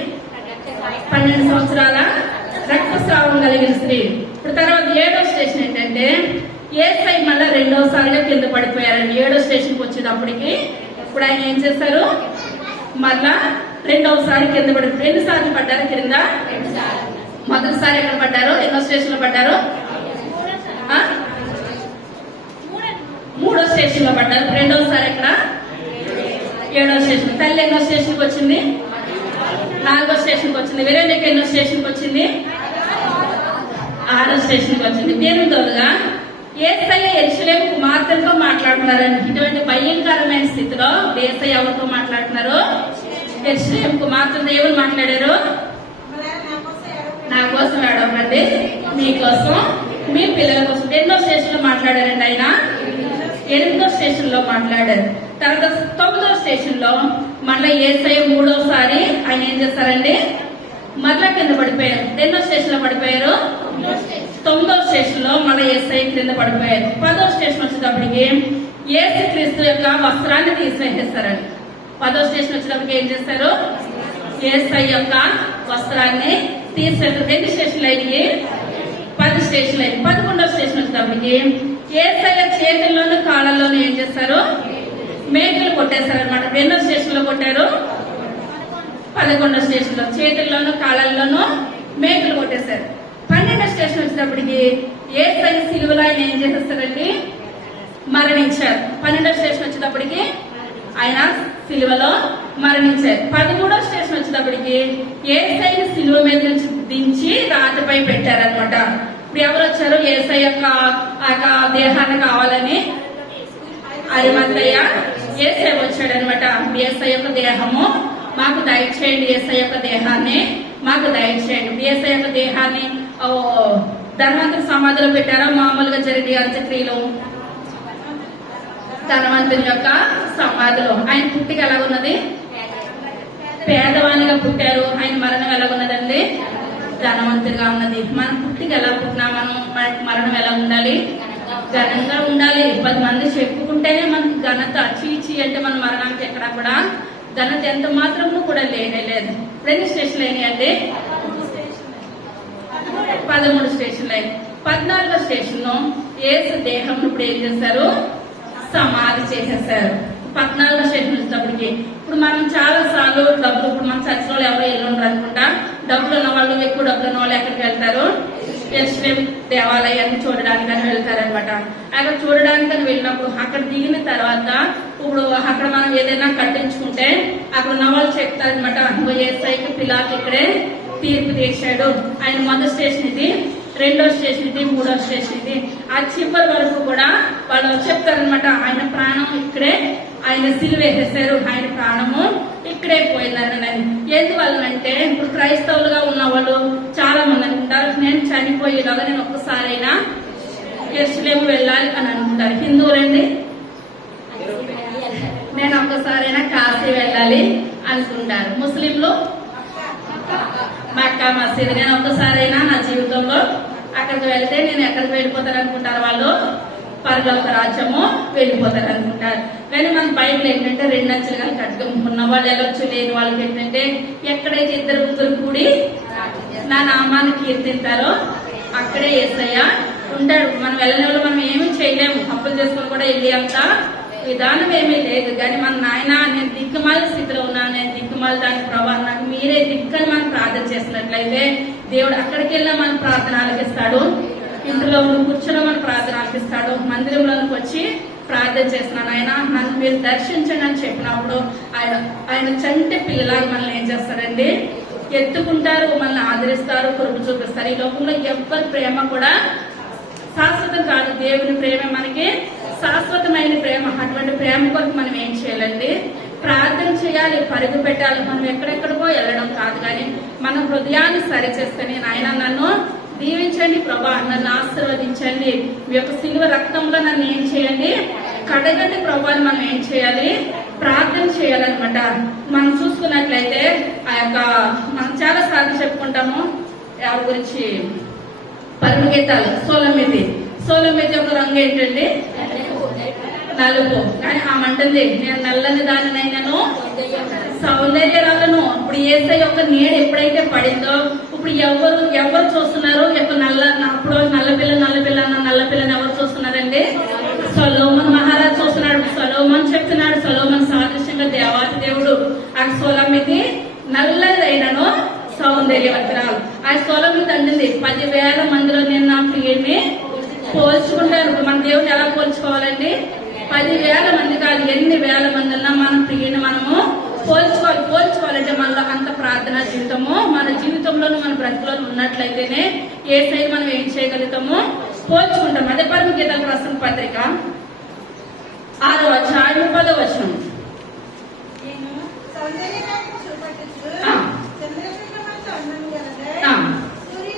12 సంవత్సరాల రక్తస్రావం కలిగిన స్త్రీ. ఇప్పుడు తర్వాత 7వ స్టేషన్ ఏంటంటే యేసయ్య మళ్ళీ 2వసారిగా కింద పడిపోయారండి. 7వ స్టేషన్కి వచ్చేటప్పటికి ఇప్పుడు ఆయన ఏం చేశారు, మళ్ళా 2వసారి కింద పడిపోయారు. 2 సార్లు పడ్డారు కింద. మొదటిసారి ఎక్కడ పడ్డారు? ఎన్నో స్టేషన్ లో పడ్డారు? 3వ స్టేషన్ లో పడ్డారు. 2వసారి ఎక్కడ? 7వ స్టేషన్. తల్లి ఎన్నో స్టేషన్ కి వచ్చింది? 4వ స్టేషన్ కి వచ్చింది. వెరోనిక ఎన్నో స్టేషన్ కి వచ్చింది? 6వ స్టేషన్ కి వచ్చింది. 8వదిగా యేసయ్య యెరూషలేము కుమార్తెలతో మాట్లాడుతున్నారండి. ఇటువంటి భయంకరమైన స్థితిలో యేసయ్య ఎవరితో మాట్లాడుతున్నారు? యెరూషలేము కుమార్తెలతో. ఏమని మాట్లాడారు? నా కోసం ఏడవకండి, మీకోసం, మీ పిల్లల కోసం. ఎన్నో స్టేషన్ లో మాట్లాడారండి ఆయన, 8వ స్టేషన్ లో మాట్లాడారు. తర్వాత 9వ స్టేషన్ లో మళ్ళీ యేసయ్య 3వసారి ఆయన ఏం చేస్తారండి, మరలా కింద పడిపోయారు. ఎన్నో స్టేషన్ లో పడిపోయారు, 9వ స్టేషన్ లో మళ్ళీ యేసయ్య కింద పడిపోయారు. 10వ స్టేషన్ వచ్చేటప్పటికి యేసు క్రీస్తు యొక్క వస్త్రాన్ని తీసివేసేస్తారండి. 10వ స్టేషన్ వచ్చేటప్పటికి ఏం చేస్తారు, యేసయ్య యొక్క వస్త్రాన్ని తీసివేస్తారు. ఎన్ని స్టేషన్లు అయినాయి, 10 స్టేషన్లు అయింది. 11వ స్టేషన్ వచ్చేటప్పటికి యేసయ్య చేతుల్లోనూ కాళ్ళల్లోనూ ఏం చేస్తారు, మేకులు కొట్టేశారనమాట. ఎన్నో స్టేషన్ లో కొట్టారు, 11వ స్టేషన్ లో చేతుల్లోనూ కాళ్ళల్లోనూ మేకులు కొట్టేశారు. 12వ స్టేషన్ వచ్చేటప్పటికి యేసయ్య సిలువలో ఆయన ఏం చేసేస్తారండి, మరణించారు. 12వ స్టేషన్ వచ్చేటప్పటికి ఆయన సిలువలో మరణించారు. 13వ స్టేషన్ వచ్చేటప్పటికి యేసయ్య సిలువ మీద నుంచి దించి రాతిపై పెట్టారనమాట. ఇప్పుడు ఎవరు వచ్చారు, యేసయ్య యొక్క దేహాన్ని కావాలని అరిమత్తయ్య యేసయ్య వచ్చాడనమాట. యేసయ్య యొక్క దేహము మాకు దయచేయండి, యేసయ్య యొక్క దేహాన్ని మాకు దయచేయండి. యేసయ్య యొక్క దేహాన్ని ధనవంతుని సమాధిలో పెట్టారా, మామూలుగా జరిగే అంత్యక్రియలు ధనవంతుని యొక్క సమాధిలో. ఆయన పుట్టిక ఎలాగున్నది, పేదవానిగా పుట్టారు. ఆయన మరణం ఎలాగున్నదండి, ధనవంతుడిగా ఉన్నది. మనం పుట్టిక ఎలా పుట్టినా మనం మరణం ఎలా ఉండాలి, ఘనంగా ఉండాలి. 10 మంది చెప్పుకుంటేనే మనకి ఘనత. చీచి అంటే మన మరణానికి ఎక్కడా కూడా ఘనత ఎంత మాత్రము కూడా లేనే లేదు. ఎన్ని స్టేషన్లు అయినాయండి, 13 స్టేషన్లు అయినాయి. 14వ స్టేషన్ లో యేసు దేహం ఇప్పుడు ఏం చేశారు, సమాధి చేసేసారు. 14వ స్టేషన్ వచ్చేటప్పటికి ఇప్పుడు మనం చాలా సార్లు డబ్బులు, ఇప్పుడు మన చర్చలో ఎవరో ఇల్లు ఉండరు అనుకుంటా, డబ్బులు ఉన్న వాళ్ళు, ఎక్కువ డబ్బులు ఉన్న వాళ్ళు ఎక్కడికి వెళ్తారు, యెరూషలేం దేవాలయాన్ని చూడడానికని వెళ్తారనమాట. అక్కడ చూడడానికని వెళ్ళినప్పుడు అక్కడ దిగిన తర్వాత ఇప్పుడు అక్కడ మనం ఏదైనా కట్టించుకుంటే అక్కడ ఉన్న వాళ్ళు చెప్తారనమాట, యేసయ్యకి పిలాతు ఇక్కడే తీర్పు తీర్చాడు. ఆయన 1వ స్టేషన్ ఇది, 2వ స్టేషన్ ఇది, 3వ స్టేషన్ ఇది. ఆ చివరి వరకు కూడా వాళ్ళు చెప్తారనమాట, ఆయన ప్రాణం ఇక్కడే, ఆయన సిలువ వేసేసారు, ఆయన ప్రాణము ఇక్కడే పోయిందని. ఎందువల్లనంటే ఇప్పుడు క్రైస్తవులుగా ఉన్న వాళ్ళు చాలా మంది అనుకుంటారు, నేను చనిపోయేలాగా నేను ఒక్కసారైనా యెరూషలేము వెళ్ళాలి అని అనుకుంటారు. హిందువులండి, నేను ఒక్కసారైనా కాశీ వెళ్ళాలి అనుకుంటారు. ముస్లింలు మక్కా మసీదు, నేను ఒక్కసారైనా నా జీవితంలో అక్కడికి వెళ్తే నేను ఎక్కడికి వెళ్ళిపోతాను అనుకుంటారు, వాళ్ళు పరలోక రాజ్యము వెళ్ళిపోతారు అనుకుంటారు. కానీ మన బైబిల్ ఏంటంటే 2 అంచెలుగా కట్టుకున్న వాళ్ళు వెళ్ళొచ్చు, లేని వాళ్ళకి ఏంటంటే ఎక్కడైతే 2 ముగ్గురు కూడి నా నామాన్ని కీర్తింటారో అక్కడే యేసయ్య ఉంటాడు. మనం వెళ్ళని వాళ్ళు మనం ఏమీ చేయలేము, అప్పులు చేసుకొని కూడా వెళ్ళి అంత విధానం ఏమీ లేదు. కానీ మన నాయన నేను దిక్కుమాల స్థితిలో ఉన్నాను, నేను దిక్కుమాల దానికి ప్రభావం నాకు మీరే దిక్కని మనం ప్రార్థన చేసినట్లయితే దేవుడు అక్కడికి వెళ్ళినా మన ప్రార్థన ఆలకిస్తాడు. ఇంట్లో కూర్చొని మన ప్రార్థన ఆలకిస్తాడు. మందిరంలోకి వచ్చి ప్రార్థన చేస్తున్నాను, ఆయన నన్ను మీరు దర్శించండి అని చెప్పినప్పుడు ఆయన చంటి పిల్లలాగా మనల్ని ఏం చేస్తారండి, ఎత్తుకుంటారు, మనల్ని ఆదరిస్తారు, కృప చూపిస్తారు. ఈ లోకంలో ఎవరి ప్రేమ కూడా శాశ్వతం కాదు, దేవుని ప్రేమ మనకి శాశ్వతమైన ప్రేమ. అటువంటి ప్రేమ కొరకు మనం ఏం చేయాలండి, ప్రార్థన చేయాలి, పరుగు పెట్టాలి. మనం ఎక్కడెక్కడికో వెళ్ళడం కాదు, కానీ మన హృదయాన్ని సరిచేసుకొని నాయన నన్ను దీవించండి ప్రభా, నన్ను ఆశీర్వదించండి, మీ యొక్క సిలువ రక్తంలో నన్ను ఏం చేయండి, కడగండి ప్రభా అని మనం ఏం చేయాలి, ప్రార్థన చేయాలన్నమాట. మనం చూసుకున్నట్లయితే ఆ యొక్క మనం చాలా సార్లు చెప్పుకుంటాము ఎవరి గురించి, పరమగీతాలు. సోలమితి యొక్క రంగు ఏంటండి, నలుపు. కానీ ఆమె అంటుంది నేను నల్లని దానినైనాను సౌందర్యరాలను. ఇప్పుడు యేసయ్య యొక్క నీడ ఎప్పుడైతే పడిందో ఇప్పుడు ఎవరు చూస్తున్నారు, అప్పుడు నల్లపిల్లని ఎవరు చూస్తున్నారండి, సొలొమోను మహారాజు చూస్తున్నాడు. సొలొమోను చెప్తున్నాడు, సొలొమోను సాదృశ్యంగా దేవాతి దేవుడు. ఆ సోలమితి నల్లదైనను సౌందర్యవంతురాలు. ఆ సొలొమోను అంటుంది 10,000 మందిలో నేను నా ప్రియుడిని పోల్చుకుంటాను. మన దేవుడిని ఎలా పోల్చుకోవాలండి, 10,000 మంది కాదు, ఎన్ని వేల మంది ఉన్నా మన ప్రియుని మనము పోల్చుకోవాలంటే మనలో అంత ప్రార్థనా జీవితము మన జీవితంలోనూ మన బ్రతుకులోనూ ఉన్నట్లయితేనే యేసయ్య మనం ఏం చేయగలుగుతాము, పోల్చుకుంటాం. అదే పరమగీతాలకు రాసిన పత్రిక 6వ అధ్యాయం 10వ వచనం. సూర్య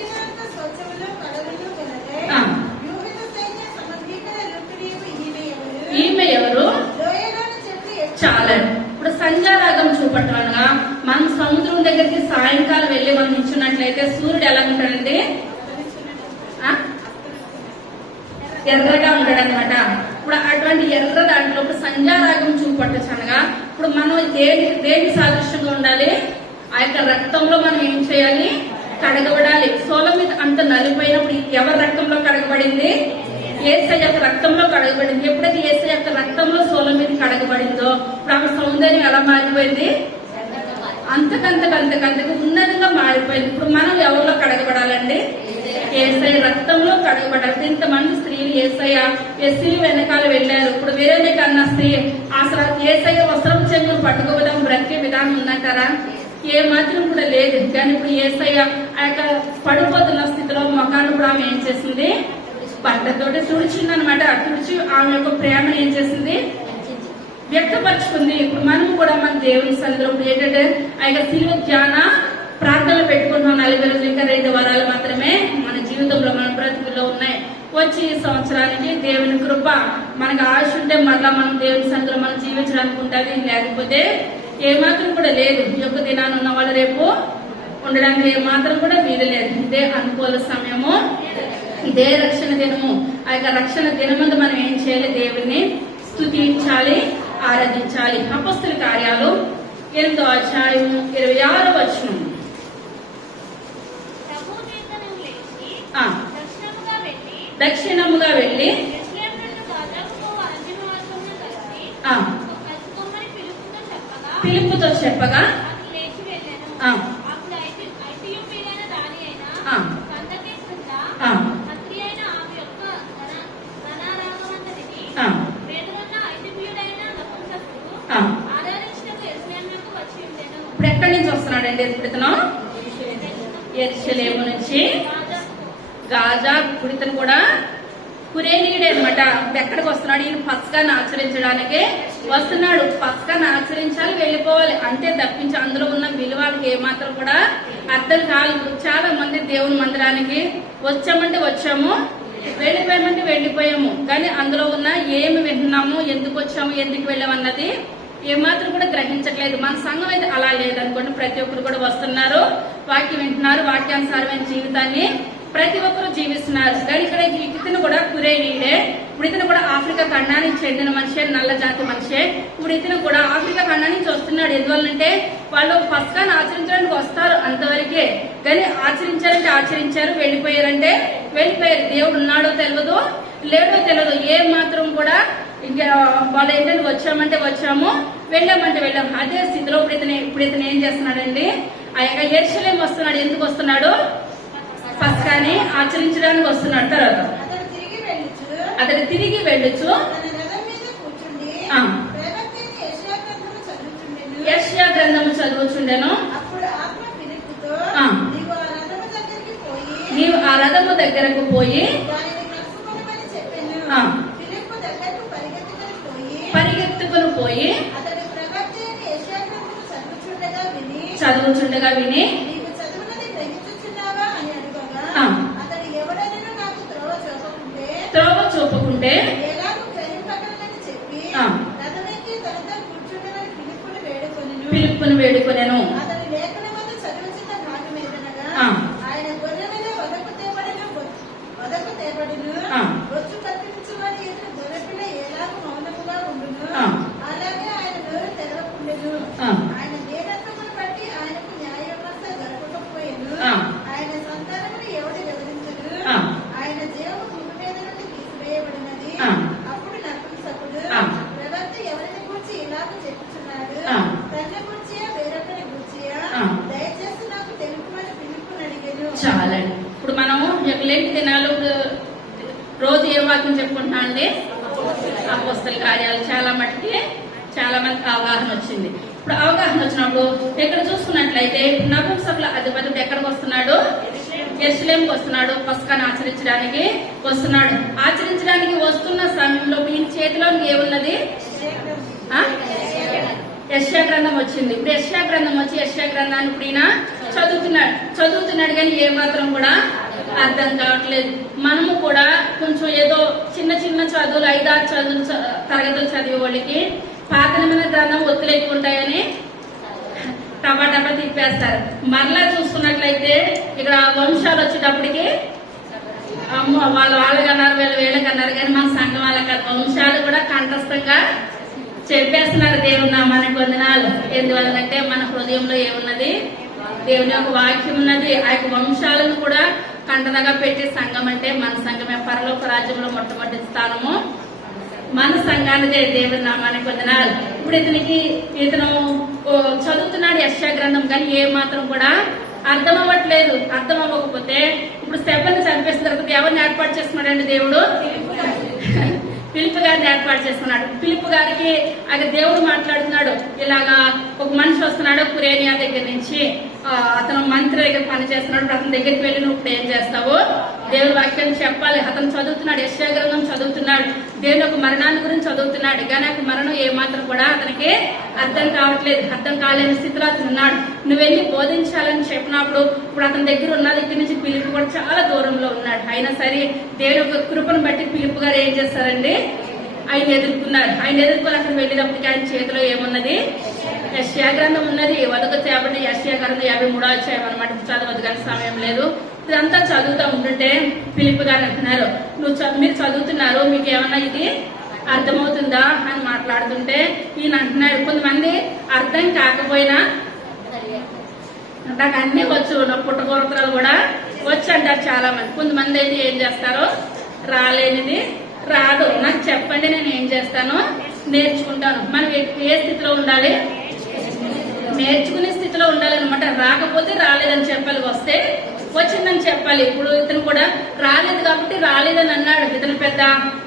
చూసినట్లయితే సూర్యుడు ఎలా ఉంటాడండి? ఎర్రగా ఉంటాడు అనమాట. ఇప్పుడు అటువంటి ఎర్ర దాంట్లో ఇప్పుడు సంధ్యారాగం చూపట్టచ్చు అనగా ఇప్పుడు మనం దేని సాదృశ్యంగా ఉండాలి? ఆ యొక్క రక్తంలో మనం ఏం చేయాలి? కడగబడాలి. సోలమిత్ అంత నలిపోయినప్పుడు ఎవరి రక్తంలో కడగబడింది? యేసయ్య యొక్క రక్తంలో కడగబడింది. ఎప్పుడైతే యేసయ్య యొక్క రక్తంలో సోలమిత్ కడగబడిందో ఇప్పుడు ఆమె సౌందర్యం ఎలా మారిపోయింది? అంతకంతకు ఉన్నతంగా మారిపోయింది. ఇప్పుడు మనం ఎవరిలో కడగబడాలండి? యేసయ్య రక్తంలో కడగబడాలి. ఇంతమంది స్త్రీలు యేసయ్య ఎస్సీలు వెనకాల వెళ్ళారు. ఇప్పుడు వేరే కన్నా స్త్రీ అసలు యేసయ్య వస్త్రం చెంగులు పట్టుకోవడం బ్రతికే విధానం ఉందంటారా? ఏ మాత్రం కూడా లేదు. కానీ ఇప్పుడు యేసయ్య ఆ యొక్క పడిపోతున్న స్థితిలో మొఖాన్ని కూడా ఆమె ఏం చేసింది? బట్టతోటి తుడిచింది అనమాట. తుడిచి ఆమె యొక్క ప్రేమను ఏం చేసింది? వ్యక్తపరుచుకుంది. ఇప్పుడు మనం కూడా మన దేవుని సన్నిధిలో ఏంటంటే ఆ యొక్క శిలువ ధ్యాన ప్రార్థనలు పెట్టుకుంటున్నాం. 40 రోజులు ఇంకా 2 వారాలు మాత్రమే మన జీవితంలో మన బ్రతుకుల్లో ఉన్నాయి. వచ్చి ఈ సంవత్సరానికి దేవుని కృప మనకు ఆశ ఉంటే మరలా మనం దేవుని సన్నిధిలో మనం జీవించడానికి ఉంటుంది. లేకపోతే ఏమాత్రం కూడా లేదు. ఈ యొక్క దినాన్ని ఉన్న వాళ్ళు రేపు ఉండడానికి ఏమాత్రం కూడా వీలు లేదు. ఇదే అనుకూల సమయము, ఇదే రక్షణ దినము. ఆ యొక్క రక్షణ దినమందు మనం ఏం చేయాలి? దేవుణ్ణి స్తుతించాలి, ఆరాధించాలి. అపొస్తలుల కార్యాలు 8వ అధ్యాయం 26వ వచనం. దక్షిణముగా వెళ్ళి పిలుపుతో చెప్పగా ఇప్పుడు ఎక్కడి నుంచి వస్తున్నాడండి? ఇతను యెరూషలేము నుంచి గాజా. ఇప్పుడు ఇతను కూడా కురేనీయుడే అనమాట. ఎక్కడికి వస్తున్నాడు? ఈయన పస్కాను ఆచరించడానికే వస్తున్నాడు. పస్కాను ఆచరించాలి, వెళ్ళిపోవాలి అంటే తప్పించి అందులో ఉన్న విలువలకు ఏమాత్రం కూడా అర్థం కాదు. చాలా మంది దేవుని మందిరానికి వచ్చామంటే వచ్చాము, వెళ్ళిపోయామంటే వెళ్ళిపోయాము. కానీ అందులో ఉన్న ఏమి వింటున్నాము, ఎందుకు వచ్చాము, ఎందుకు వెళ్ళామన్నది ఏమాత్రం కూడా గ్రహించట్లేదు. మన సంఘం అయితే అలా లేదనుకోండి. ప్రతి ఒక్కరు కూడా వస్తున్నారు, వాక్యం వింటున్నారు, వాక్యానుసారమైన జీవితాన్ని ప్రతి ఒక్కరు జీవిస్తున్నారు. కానీ ఇక్కడ ఇతను కూడా కురేనీయుడే. ఇప్పుడు ఇతను కూడా ఆఫ్రికా ఖండానికి చెందిన మనిషే, నల్ల జాతి మనిషే. ఇప్పుడు ఇతను కూడా ఆఫ్రికా ఖండం నుంచి వస్తున్నాడు. ఎందువల్లంటే వాళ్ళు పస్కాను ఆచరించడానికి వస్తారు అంతవరకే. కానీ ఆచరించారంటే ఆచరించారు, వెళ్ళిపోయారంటే వెళ్ళిపోయారు. దేవుడు ఉన్నాడో తెలియదు, లేడో తెలియదు. ఏ మాత్రం కూడా ఇంకా వాళ్ళు ఏంటంటే వచ్చామంటే వచ్చాము, వెళ్ళామంటే వెళ్ళాము. అదే స్థితిలో ఇప్పుడు ఇతను ఏం చేస్తున్నాడండి? ఆ యొక్క యెరూషలేము వస్తున్నాడు. ఎందుకు వస్తున్నాడు? పస్కాని ఆచరించడానికి వస్తున్నాడు. తర్వాత అతడు తిరిగి వెళ్ళొచ్చు యెషయా గ్రంథము చదువుచుండెను. నీవు ఆ రథము దగ్గరకు పోయి పరిగెత్తుకుని పోయి చదువుచుండగా విని త్రోవ చూపకుంటే పిలుపుని వేడుకొనెను. చాలండి. ఇప్పుడు మనము లేని దినాలు రోజు ఏం వాక్యం చెప్పుకుంటున్నాం అండి? అపోస్తలుల కార్యాలు. చాలా మట్టికి చాలా మందికి అవగాహన వచ్చింది. ఇప్పుడు అవగాహన వచ్చినప్పుడు ఇక్కడ చూసుకున్నట్లయితే నపుంసకుల అధిపతుడు ఎక్కడికి వస్తున్నాడు? యెరూషలేముకి వస్తున్నాడు. పస్కాను ఆచరించడానికి వస్తున్నాడు. ఆచరించడానికి వస్తున్న సమయంలో ఈయన చేతిలో ఏమున్నది? యెషయా గ్రంథం వచ్చింది. ఇప్పుడు యెషయా గ్రంథం వచ్చి యెషయా గ్రంథాన్ని ఇప్పుడు ఈయన చదువుతున్నాడు కానీ ఏమాత్రం కూడా అర్థం కావట్లేదు. మనము కూడా కొంచెం ఏదో చిన్న చిన్న చదువులు 5-6 తరగతులు చదివే వాళ్ళకి పాత నిబంధన గ్రంథం ఒత్తులు ఎక్కువ ఉంటాయని టపా టపా తిప్పేస్తారు. మరలా చూసుకున్నట్లయితే ఇక్కడ వంశాలు వచ్చేటప్పటికి అమ్మో వాళ్ళకన్నారు వీళ్ళకన్నారు, కానీ మన సంఘం వాళ్ళకన్నారు. వంశాలు కూడా కంఠస్థంగా చెప్పేస్తున్నారు దేవుని నామానికి వందనాలు. ఎందువల్లంటే మన హృదయంలో ఏమున్నది? దేవుని యొక్క వాక్యం ఉన్నది. ఆ యొక్క వంశాలను కూడా కంటనగా పెట్టే సంఘం అంటే మన సంఘమే. పరలోక రాజ్యంలో మొట్టమొదటి స్థానము మన సంఘానిదే. దేవుని నామానికి వందనాలు. ఇప్పుడు ఇతను చదువుతున్నాడు యెషయా గ్రంథం, కానీ ఏ మాత్రం కూడా అర్థం అవ్వట్లేదు. అర్థం అవ్వకపోతే ఇప్పుడు స్టెఫెన్ చంపేసిన తర్వాత ఎవరిని ఏర్పాటు చేస్తున్నాడండి దేవుడు? ఫిలిప్ గారిని ఏర్పాటు చేస్తున్నాడు. ఫిలిప్ గారికి అక్కడ దేవుడు మాట్లాడుతున్నాడు, ఇలాగా ఒక మనిషి వస్తున్నాడు కురేనియా దగ్గర నుంచి, అతను మంత్రి దగ్గర పని చేస్తున్నాడు, అతని దగ్గరికి వెళ్ళి నువ్వు ఇప్పుడు ఏం చేస్తావు? దేవుడి వాక్యాన్ని చెప్పాలి. అతను చదువుతున్నాడు, యెషయా గ్రంథం చదువుతున్నాడు, దేవుని యొక్క మరణాన్ని గురించి చదువుతున్నాడు, కానీ ఆ మరణం ఏమాత్రం కూడా అతనికి అర్థం కావట్లేదు. అర్థం కాలేని స్థితిలో అతను ఉన్నాడు. నువ్వు వెళ్ళి బోధించాలని చెప్పినప్పుడు ఇప్పుడు అతని దగ్గర ఉన్న దగ్గర నుంచి ఫిలిప్ కూడా చాలా దూరంలో ఉన్నాడు. అయినా సరే దేవుని యొక్క కృపను బట్టి ఫిలిప్ గారు ఏం చేస్తారండి? ఆయన ఎదుర్కొన్నారు. ఆయన ఎదుర్కొని అక్కడ వెళ్ళేటప్పటికి ఆయన చేతిలో ఏమున్నది? యెషయా గ్రంథం ఉన్నది. వదకు చేపట్టి యెషయా గ్రంథం 53వ అధ్యాయం అన్నమాట. చదవద్దు కానీ సమయం లేదు. ఇదంతా చదువుతూ ఉంటుంటే ఫిలిప్ గారు అంటున్నారు, మీరు చదువుతున్నారు, మీకు ఏమన్నా ఇది అర్థమవుతుందా అని మాట్లాడుతుంటే ఈయన అంటున్నాడు, కొంతమంది అర్థం కాకపోయినా నాకు అన్ని వచ్చు, నా పుట్టగొరతలు కూడా వచ్చు అంటారు చాలా మంది. కొంతమంది అయితే ఏం చేస్తారో, రాలేనిది రాదు, నాకు చెప్పండి, నేను ఏం చేస్తాను? నేర్చుకుంటాను. మనం ఏ స్థితిలో ఉండాలి? నేర్చుకునే స్థితిలో ఉండాలన్నమాట. రాకపోతే రాలేదని చెప్పాలి, వస్తే వచ్చిందని చెప్పాలి. ఇప్పుడు ఇతను కూడా రాలేదు కాబట్టి రాలేదని అన్నాడు. ఇతను పెద్ద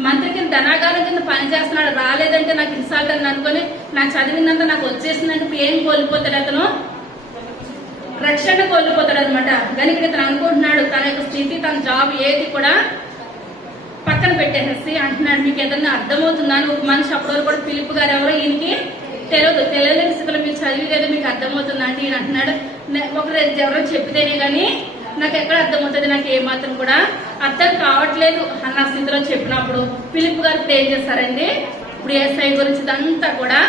మంత్రి కింద ధనాగారం కింద పనిచేస్తున్నాడు. రాలేదంటే నాకు ఇన్సాల్ట్ అని అనుకుని నాకు చదివిందంతా నాకు వచ్చేసిందంటే ఇప్పుడు ఏం కోల్పోతాడు? అతను రక్షణ కోల్పోతాడు అనమాట. కానీ ఇక్కడ ఇతను అనుకుంటున్నాడు తన యొక్క స్థితి, తన జాబ్ ఏది కూడా పక్కన పెట్టేసి అంటున్నాడు, మీకు ఏదన్నా అర్థమవుతుందా అని. ఒక మనిషి అప్పటి కూడా ఫిలిప్ గారు ఎవరో ఈయనకి తెలియలేని స్థితిలో మీరు చదివి కదా మీకు అర్థమవుతుందా అంటే ఈయన అంటున్నాడు, ఒకరు ఎవరో చెప్పితేనే గానీ నాకు ఎక్కడ అర్థమవుతుంది, నాకు ఏమాత్రం కూడా అర్థం కావట్లేదు అన్న స్థితిలో చెప్పినప్పుడు ఫిలిప్ గారు ఏం చేస్తారండి? ఇప్పుడు యేసయ్య గురించి ఇదంతా కూడా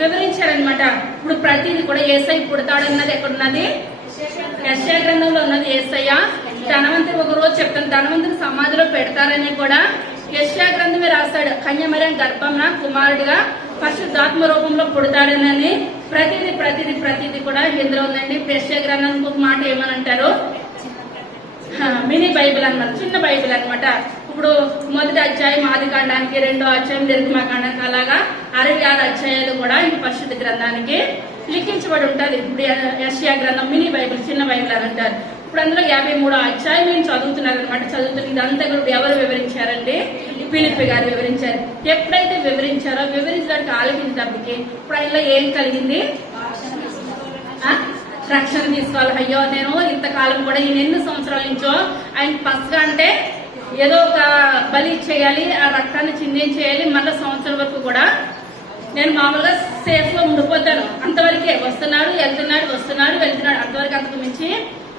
వివరించారనమాట. ఇప్పుడు ప్రతిదీ కూడా యేసయ్య పుడతాడన్నది ఎక్కడున్నది? యెషయా గ్రంథంలో ఉన్నది. యేసయ్య ధనవంతుడు ఒక రోజు చెప్తాను, ధనవంతుని సమాధిలో పెడతారని కూడా యెషయా గ్రంథమే రాస్తాడు. కన్యమరియం గర్భంన కుమారుడిగా పరిశుద్ధాత్మ రూపంలో పుడతాడనని ప్రతిదీ కూడా ఇందులో ఉందండి. యెషయా గ్రంథానికి ఒక మాట ఏమని అంటారు? మినీ బైబిల్ అన్నమాట, చిన్న బైబిల్ అన్నమాట. ఇప్పుడు మొదటి అధ్యాయం ఆది కాండానికి, రెండో అధ్యాయం నిర్గమకాండానికి, అలాగా 66 అధ్యాయాలు కూడా ఈ పరిశుద్ధ గ్రంథానికి లిఖించబడి ఉంటుంది. ఇప్పుడు యెషయా గ్రంథం మినీ బైబిల్, చిన్న బైబిల్ అని అంటారు. ఇప్పుడు అందులో 53వ అధ్యాయం నేను చదువుతున్నారు అనమాట. చదువుతున్న ఇదంతా కూడా ఎవరు వివరించారండి? ఫిలిప్ గారు వివరించారు. ఎప్పుడైతే వివరించారో వివరించడానికి ఆలోచించేటప్పటికి ఇప్పుడు ఆయనలో ఏం కలిగింది? రక్షణ తీసుకోవాలి. అయ్యో నేను ఇంతకాలం కూడా ఈయన ఎన్ని సంవత్సరాల నుంచో ఆయన పసుగా అంటే ఏదో ఒక బలి చేయాలి, ఆ రక్తాన్ని చిందించేయాలి, మళ్ళీ సంవత్సరం వరకు కూడా నేను మామూలుగా సేఫ్ గా ఉండిపోతాను, అంతవరకే. వస్తున్నాడు వెళ్తున్నాడు, అంతవరకు. అంతకు మించి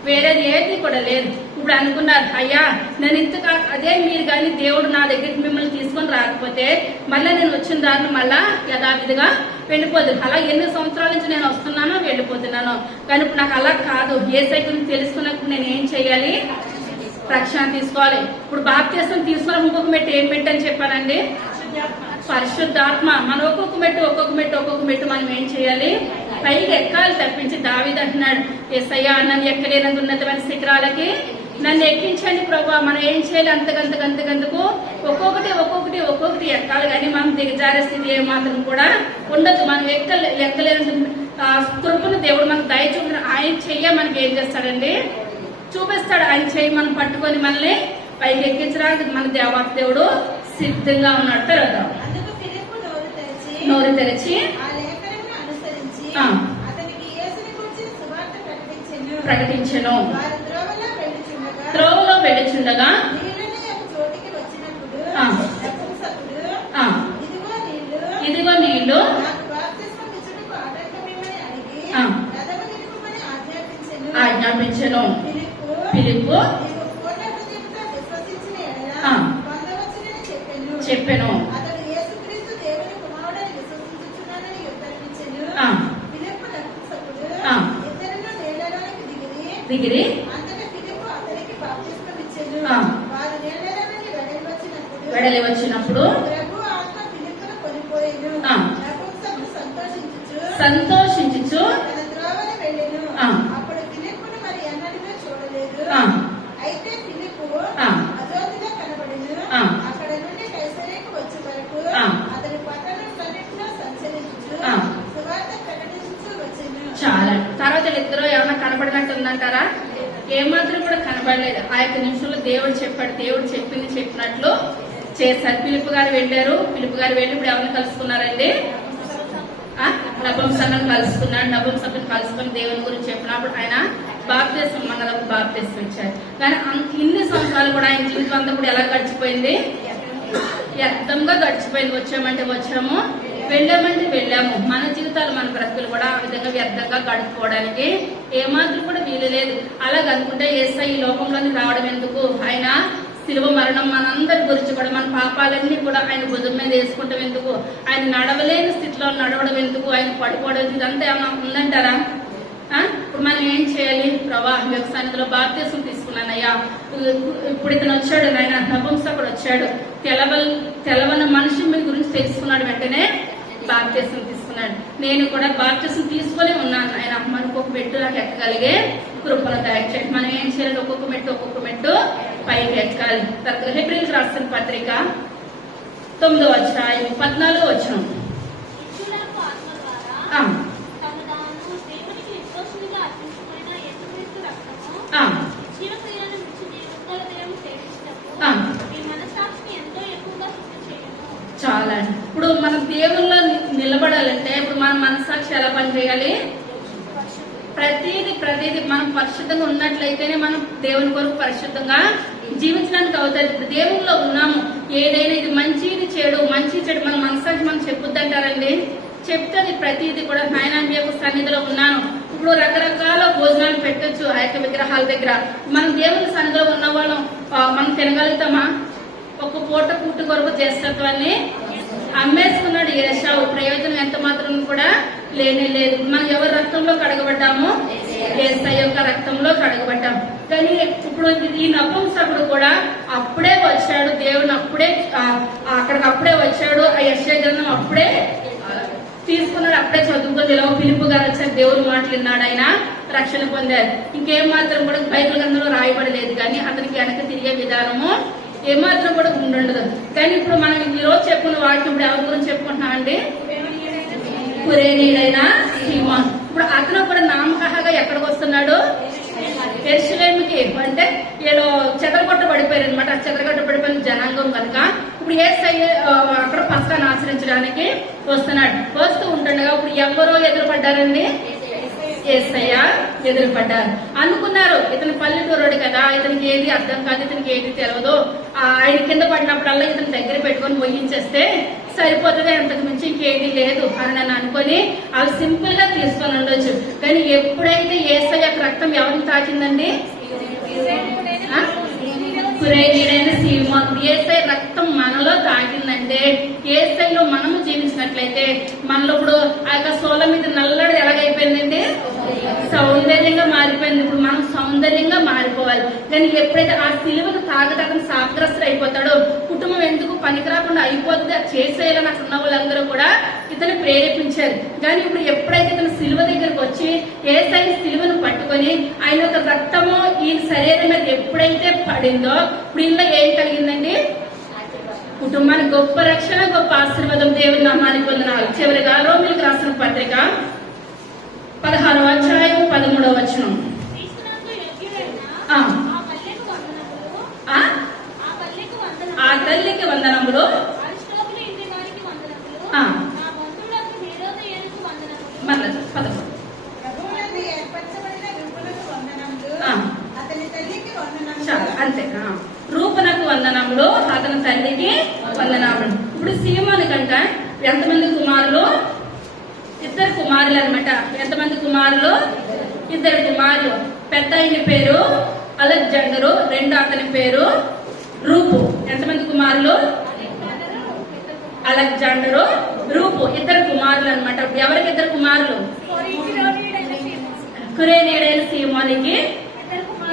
వేరేది ఏది కూడా లేదు. ఇప్పుడు అనుకున్నారు, అయ్యా నేను అదే మీరు కానీ దేవుడు నా దగ్గరికి మిమ్మల్ని తీసుకొని రాకపోతే మళ్ళీ నేను వచ్చిన దారిని మళ్ళా యథావిధిగా వెళ్ళిపోతుంది. అలా ఎన్ని సంవత్సరాల నుంచి నేను వస్తున్నానో వెళ్ళిపోతున్నాను, కానీ ఇప్పుడు నాకు అలా కాదు. యేసయ్య గురించి తెలుసుకున్నప్పుడు నేను ఏం చేయాలి? రక్షణ తీసుకోవాలి. ఇప్పుడు బాప్తిస్మం తీసుకున్న ఇంకొక మెట్టు ఏం పెట్టని చెప్పానండి? పరిశుద్ధాత్మ. మనం ఒక్కొక్క మెట్టు మనం ఏం చేయాలి? పైకి ఎక్కాలి తప్పించి. దావీదు అంటున్నాడు, యేసయ్యా నన్ను ఎక్కలేనంత ఉన్నతమైన శిఖరాలకి నన్ను ఎక్కించండి ప్రభా. మనం ఏం చేయాలి? అంతకంతకు ఒక్కొక్కటి ఎక్కాలి, కానీ మనం దిగజారే స్థితి ఏమాత్రం కూడా ఉండదు. మనం ఎక్కలేనంత కృపను దేవుడు మనకు దయ చూపిన ఆయన చెయ్య మనకి ఏం చేస్తాడండి? చూపిస్తాడు. ఆయన చెయ్యి మనం పట్టుకొని మనల్ని పైకి ఎక్కించడానికి మన దేవుడు సిద్ధంగా ఉన్నాడు. తర్వాత నోరు తెరిచి ప్రకటించెను. త్రోవలో వెళ్ళుచుండగా ఇదిగో నీళ్లు ఆజ్ఞాపించెను. ఫిలిప్పు చెప్పెను. దిగిరి అంతటా ఫిలిప్పు అతనికి బాప్తిస్మం ఇచ్చెను. ఆ. వారు నీళ్ళలో నుండి వెడలి వచ్చినప్పుడు ప్రభు ఆత్మ ఫిలిప్పును కొనిపోయెను. ఆ. నపుంసకుడు సంతోషించుచు తన త్రోవన వెళ్ళెను. ఆ. అప్పుడు ఫిలిప్పును మరి ఎన్నడూ చూడలేదు. ఆ. అయితే ఫిలిప్పు ఆ. అజోతుగా కనబడెను. ఆ. అక్కడ నుండి కైసరేకు వచ్చే వరకు ఆ. అతని పట్టణంలన్నిటిలో సంచరించుచు ఆ. సువార్త ప్రకటించుచు వచ్చెను. చాలా తర్వాత వీళ్ళిద్దరూ ఏమన్నా కనబడినట్టు ఉందంటారా? ఏమాత్రం కూడా కనబడలేదు. ఆ యొక్క నిమిషంలో దేవుడు చెప్పాడు, దేవుడు చెప్పినట్లు చేశారు. పిలుపు గారు వెళ్ళారు. పిలుపు గారు వెళ్ళి ఇప్పుడు ఎవరిని కలుసుకున్నారండి? నపుంసకుని కలుసుకున్నాడు. నపుంసకుని కలుసుకుని దేవుని గురించి చెప్పినప్పుడు ఆయన బాప్తిస్మం మనకు బాప్తిస్మం ఇచ్చారు. కానీ ఇన్ని సంవత్సరాలు కూడా ఆయన జీవితం అంతా కూడా ఎలా గడిచిపోయింది? వ్యర్థంగా గడిచిపోయింది. వచ్చామంటే వచ్చాము, వెళ్ళామంటే వెళ్ళాము. మన జీవితాలు మన బ్రతుకులు కూడా ఆ విధంగా వ్యర్థంగా గడుపుకోవడానికి ఏమాత్రం కూడా వీలు లేదు. అలాగ అనుకుంటే యేసయ్య ఈ లోకంలోకి రావడం ఎందుకు? ఆయన శిలువ మరణం మనందరి గురించి కూడా, మన పాపాలన్నీ కూడా ఆయన భుజం మీద వేసుకుంటాం ఎందుకు? ఆయన నడవలేని స్థితిలో నడవడం ఎందుకు? ఆయన పడిపోవడం ఇదంతా ఏమన్నా ఉందంటారా? ఇప్పుడు మనం ఏం చేయాలి? ప్రభా యొక్క సన్నిధిలో బాప్తిస్మం తీసుకున్నానయ్యా, ఇప్పుడు ఇతను వచ్చాడు, ఆయన నపుంసకుడు వచ్చాడు, తెలవని మనిషి మీ గురించి తెలుసుకున్నాడు, వెంటనే బాప్తిస్మం తీసుకున్నాడు. నేను కూడా బాప్తిస్మం తీసుకొని ఉన్నాను. ఆయన మనకు ఒక మెట్టు నాకు ఎక్కగలిగే కృపను దయచేయండి. మనం ఏం చేయాలి? ఒక్కొక్క మెట్టు పైకి ఎక్కాలి. తర్వాత హెబ్రీయులకు రాసిన పత్రిక 9వ అధ్యాయం 14వ వచనం. చాలా. ఇప్పుడు మనం దేవుల్లో నిలబడాలంటే ఇప్పుడు మన మనసాక్షి ఎలా పనిచేయాలి? ప్రతిదీ మనం పరిశుద్ధంగా ఉన్నట్లయితేనే మనం దేవుని కొరకు పరిశుద్ధంగా జీవించడానికి అవుతుంది. ఇప్పుడు దేవుల్లో ఉన్నాము, ఏదైనా ఇది మంచి ఇది చెడు మన మనసాక్షి మనం చెప్పుద్దంటారండి. చెప్తుంది ప్రతిదీ కూడా. నాయన మీ యొక్క సన్నిధిలో ఉన్నాను. ఇప్పుడు రకరకాల భోజనాలు పెట్టొచ్చు ఆ యొక్క విగ్రహాల దగ్గర. మనం దేవుని సన్నిధిలో ఉన్న వాళ్ళం మనం తినగలుగుతామా? ఒక పూట పుట్టు కొరకు చేస్తత్వాన్ని అమ్మేసుకున్నాడు యేషావు. ప్రయోజనం ఎంత మాత్రం కూడా లేనే లేదు. మనం ఎవరి రక్తంలో కడగబడ్డామో? యేసయ్య యొక్క రక్తంలో కడగబడ్డాం. కానీ ఇప్పుడు ఈ నపుంసకుడు కూడా అప్పుడే వచ్చాడు, దేవుని అప్పుడే వచ్చాడు. ఆ యెషయా గ్రంథం అప్పుడే తీసుకున్నాడు, అప్పుడే చదువుకొని ఇలా పిలుపు గారు వచ్చారు, దేవుని మాటలు విన్నాడు, ఆయన రక్షణ పొందారు. ఇంకేం మాత్రం కూడా బైబిల్ గ్రంథంలో రాయబడలేదు. కానీ అతనికి వెనక తిరిగే విధానము ఏమాత్రం కూడా ఉండదు. కానీ ఇప్పుడు మనం ఈ రోజు చెప్పుకున్న వాటిని ఇప్పుడు ఎవరి గురించి చెప్పుకుంటున్నాం అండి? కురేనీడైన సీమోన్. ఇప్పుడు అతను కూడా నామకహగా ఎక్కడికి వస్తున్నాడు? యెరూషలేముకి. అంటే ఏదో చెదరగొట్ట పడిపోయారు అనమాట. ఆ చెదరగొట్ట పడిపోయిన జనాంగం కనుక ఇప్పుడు యేసయ్య అక్కడ పస్కాను ఆచరించడానికి వస్తున్నాడు. వస్తూ ఉంటుండగా ఇప్పుడు ఎవరో ఎదురుపడ్డారండి? యేసయ్య ఎదురుపడ్డారు. అనుకున్నారు ఇతను పల్లెటూరుడు కదా, ఇతనికి ఏది అర్థం కాదు, ఇతనికి ఏది తెలియదు, ఆయన కింద పడినప్పుడల్లా ఇతను దగ్గర పెట్టుకొని మొయ్యించేస్తే సరిపోతుంది, అంతకు మించి ఇంకేది లేదు అని నన్ను అనుకొని అవి సింపుల్ గా తీసుకొని ఉండొచ్చు. కానీ ఎప్పుడైతే యేసయ్య యొక్క రక్తం ఎవరిని తాకిందండి? కురేనీడైన సీమోన్. యేసయ్య రక్తం మనలో తాకిందంటే, యేసయ్యలో మనము జీవించినట్లయితే మనలో ఇప్పుడు ఆ యొక్క సోల మీద నల్లడి ఎలాగైపోయిందండి? సౌందర్యంగా మారిపోయింది. ఇప్పుడు మనం సౌందర్యంగా మారిపోవాలి. కానీ ఎప్పుడైతే ఆ సిలువను తాగటం శాపగ్రస్తుడు అయిపోతాడో, కుటుంబం ఎందుకు పనికిరాకుండా అయిపోతుంది. అది చేసేయాలని అక్కడ ఉన్న వాళ్ళందరూ కూడా ఇతను ప్రేరేపించారు. కానీ ఇప్పుడు ఎప్పుడైతే ఇతను సిలువ దగ్గరకు వచ్చి యేసయ్య సిలువను పట్టుకొని ఆయన యొక్క రక్తము ఈ శరీరం మీద ఎప్పుడైతే పడిందో, ఇప్పుడు ఇంట్లో ఏం కలిగిందండి? కుటుంబానికి గొప్ప రక్షణ, గొప్ప ఆశీర్వాదం. దేవుని నామానికి వందనాలు. చివరిగా రోమీయులకు రాసిన పత్రిక 16వ అధ్యాయం 13వ వచనం. ఆ తల్లికి వందనములు, అంతే. రూపనకు వందనములు, అతని తల్లికి వందనములు. ఇప్పుడు సీమోను కంట ఎంతమంది కుమారులు? 2 కుమారులు అనమాట. ఎంతమంది కుమారులు? 2 కుమారులు. పెద్ద ఆయన పేరు అలెగ్జాండరు, రెండో అతని పేరు రూపు. ఎంతమంది కుమారులు? అలెగ్జాండరు, రూపు. 2 కుమారులు అనమాట. ఎవరికి 2 కుమారులు? కురేనీడైన సీమోనికి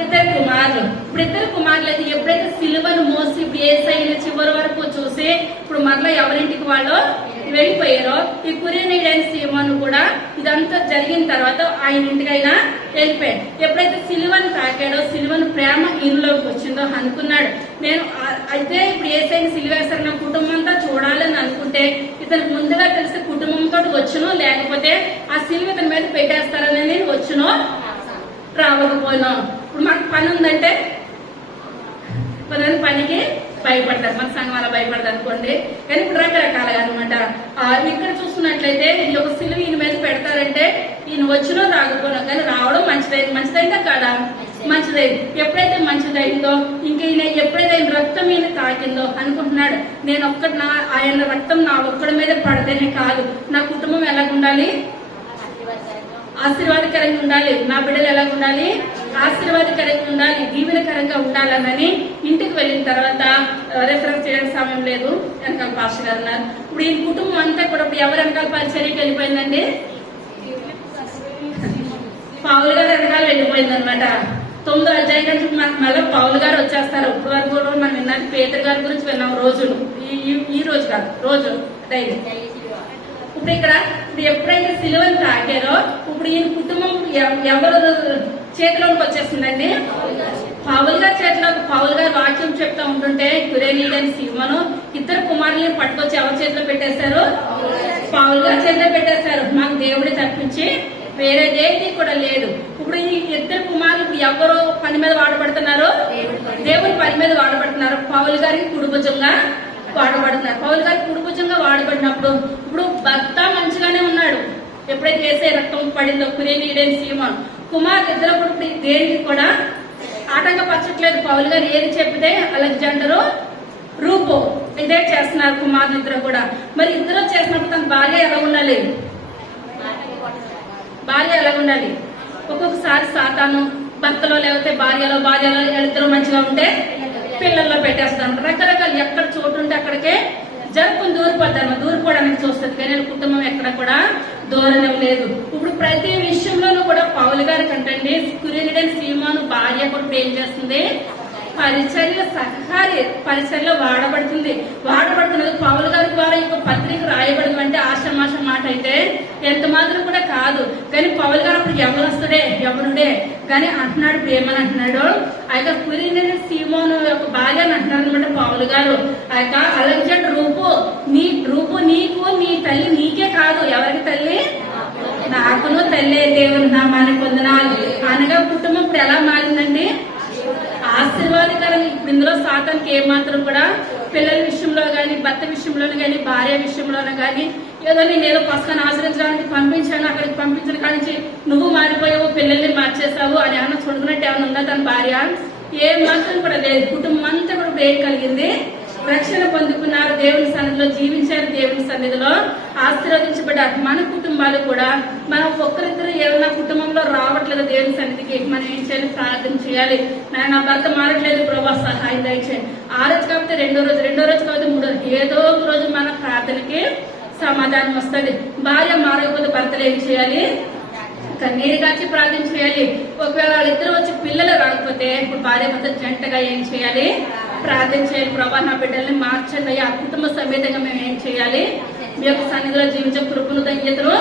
ఇద్దరు కుమారులు. ఇప్పుడు ఇద్దరు కుమారులు అయితే ఎప్పుడైతే సిలువను మోసి ఇప్పుడు యేసయ్యను చివరి వరకు చూసి ఇప్పుడు మరలా ఎవరింటికి వాళ్ళు వెళ్ళిపోయారో, ఈ కురేనీయుడైన సీమోను కూడా ఇదంతా జరిగిన తర్వాత ఆయన ఇంటికైనా వెళ్ళిపోయాడు. ఎప్పుడైతే సిలువను తాకాడో, సిలువను ప్రేమ ఈయనలోకి వచ్చిందో అనుకున్నాడు. నేను అయితే ఇప్పుడు యేసయ్యను సిలువేస్తారు, నా కుటుంబం అంతా చూడాలని అనుకుంటే ఇతనికి ముందుగా తెలిసి కుటుంబంతో వచ్చును, లేకపోతే ఆ సిలువ ఇతని మీద పెట్టేస్తారని నేను వచ్చును రావకపోయినా. ఇప్పుడు మనకు పని ఉందంటే కొంతమంది పనికి భయపడతారు, మన సంఘం అలా భయపడతారు అనుకోండి. కానీ ఇప్పుడు రకరకాలుగా అనమాట. ఇక్కడ చూసుకున్నట్లయితే ఈ యొక్క సిలువ ఈయన మీద పెడతారంటే ఈయన వచ్చినో రాకపోయినా కానీ రావడం మంచిదైందా కాదా? మంచిదైంది. ఎప్పుడైతే మంచిదైందో ఇంక ఈయన ఎప్పుడైతే ఆయన రక్తం ఈయన తాకిందో అనుకుంటున్నాడు, నేను ఆయన రక్తం నా ఒక్కడి మీద పడితేనే కాదు, నా కుటుంబం ఎలాగుండాలి? ఆశీర్వాదకరంగా ఉండాలి, నా బిడ్డలు ఎలాగ ఉండాలి? ఆశీర్వాదకరంగా ఉండాలి, దీవెనకరంగా ఉండాలని ఇంటికి వెళ్ళిన తర్వాత రెఫరెన్స్ చేయడానికి సమయం లేదు, వెనకాల పాస్టర్ గారు ఉన్నారు. ఇప్పుడు ఈ కుటుంబం అంతా కూడా ఇప్పుడు ఎవరు వెనకాల పరిచర్యకి వెళ్ళిపోయిందండి? పౌలు గారు వెనకాల వెళ్ళిపోయింది అనమాట. 9వ అధ్యాయం నుంచి మనకు మళ్ళీ పౌలు గారు వచ్చేస్తారు. ఇప్పుడు వరకు కూడా మనం విన్నది పేతురు గారి గురించి విన్నాం రోజులు, ఈ రోజు కాదు, రోజు డైలీ. ఇప్పుడు ఇక్కడ ఎప్పుడైతే సిలువను తాకారో ఇప్పుడు ఈయన కుటుంబం ఎవరు చేతిలోకి వచ్చేసిందండి? పౌలు గారి చేతిలో. పౌలు గారు వాక్యం చెప్తా ఉంటుంటే కురేనీయుడైన సీమోను ఇద్దరు కుమారుల్ని పట్టుకొచ్చి ఎవరి చేతిలో పెట్టేశారు? పౌలు గారి చేతిలో పెట్టేశారు. మాకు దేవుడి తప్పించి వేరే దేనికి కూడా లేదు. ఇప్పుడు ఈ ఇద్దరు కుమారులు ఎవరో పని మీద వాడబడుతున్నారు? దేవుడి పని మీద వాడబడుతున్నారు. పౌలు గారికి కుడిభుజంగా వాడబడుతున్నారు. పౌలు గారి కుడిభుజంగా వాడబడినప్పుడు ఇప్పుడు భర్త మంచిగానే ఉన్నాడు. ఎప్పుడైతే వేసే రక్తం పడిందో కురేనీయుడైన సీమోను కుమారులు ఇద్దరు కూడా దేనికి కూడా ఆటంకపరచట్లేదు. పౌలు గారు ఏది చెప్తే అలెగ్జాండరు రూపో ఇదే చేస్తున్నారు కుమారులు ఇద్దరు కూడా. మరి ఇద్దరు చేసినప్పుడు తన భార్య ఎలా ఉండాలి? భార్య ఎలా ఉండాలి? ఒక్కొక్కసారి సాతాను భర్తలో లేకపోతే భార్యలో ఇద్దరు మంచిగా ఉంటే పిల్లల్లో పెట్టేస్తాను. రకరకాలు ఎక్కడ చోటు ఉంటే అక్కడికే జరుపుకుని దూరిపోవడానికి చూస్తుంది, కానీ కుటుంబం ఎక్కడ కూడా దూరం లేదు. ఇప్పుడు ప్రతి విషయంలోనూ కూడా పౌలు గారి కంటండి కురేనీయుడైన సీమోను భార్య కూడా ఏం చేస్తుంది? పరిచర్య సహకారి పరిచర్యలో వాడబడుతున్నది. పౌలు గారి ద్వారా ఈ పత్రిక రాయబడింది అంటే ఆషమాషం మాట అయితే ఎంత మాత్రం కూడా కాదు. కానీ పౌలు గారు అప్పుడు ఎవరుడే కానీ అంటున్నాడు. ఇప్పుడు ఏమని అంటున్నాడు? ఆ యొక్క కురేనీయుడైన సీమోను యొక్క భార్య అని అంటున్నాడు అనమాట పౌలు గారు. ఆ యొక్క అలెగ్జాండర్ రూపు నీకు నీ తల్లి నీకే కాదు, ఎవరికి తల్లి? నాకును తల్లి, దేవుని నామానికి వందనాలు అనగా కుటుంబం ఇప్పుడు ఎలా మారిందండి? ఆశీర్వాదకరంగా. ఇప్పుడు ఇందులో సాతానికి ఏమాత్రం కూడా పిల్లల విషయంలో గాని, భర్త విషయంలోనూ గాని, భార్య విషయంలోనూ గాని ఏదో నేను పక్కన ఆశ్రయించడానికి పంపించాను, అక్కడికి పంపించిన కానించి నువ్వు మారిపోయావు, పిల్లల్ని మార్చేసావు అని ఏమన్నా చూడుకున్నట్టు ఏమైనా ఉందా తన భార్య? ఏ మాత్రం కూడా లేదు. కుటుంబం అంతా కూడా ఏం కలిగింది? రక్షణ పొందుకున్నారు, దేవుని సన్నిధిలో జీవించారు, దేవుని సన్నిధిలో ఆశీర్వదించబడ్డారు. మన కుటుంబాలు కూడా మనం ఒక్కరిద్దరు ఏమైనా కుటుంబంలో రావట్లేదు దేవుని సన్నిధికి, మనం ఏం చేయాలి? ప్రార్థన చేయాలి. నా భర్త మారట్లేదు ప్రభా సహాయం దయచేయండి. ఆ రోజు కాకపోతే రెండో రోజు కాకపోతే మూడో రోజు, ఏదో ఒక రోజు మన ప్రార్థనకి సమాధానం వస్తుంది. భార్య మారకపోతే భర్తలు ఏం చేయాలి? కన్నీరు కాచి ప్రార్థన చేయాలి. ఒకవేళ వాళ్ళిద్దరు వచ్చి పిల్లలు రాకపోతే ఇప్పుడు భార్య భర్త జంటగా ఏం చేయాలి? ప్రార్థన చేయాలి. ప్రభా నా బిడ్డల్ని మార్చండి అయ్యా, కుటుంబ సమేతంగా మేము ఏం చేయాలి? మీ యొక్క సన్నిధిలో జీవించే కృపను ధన్యతను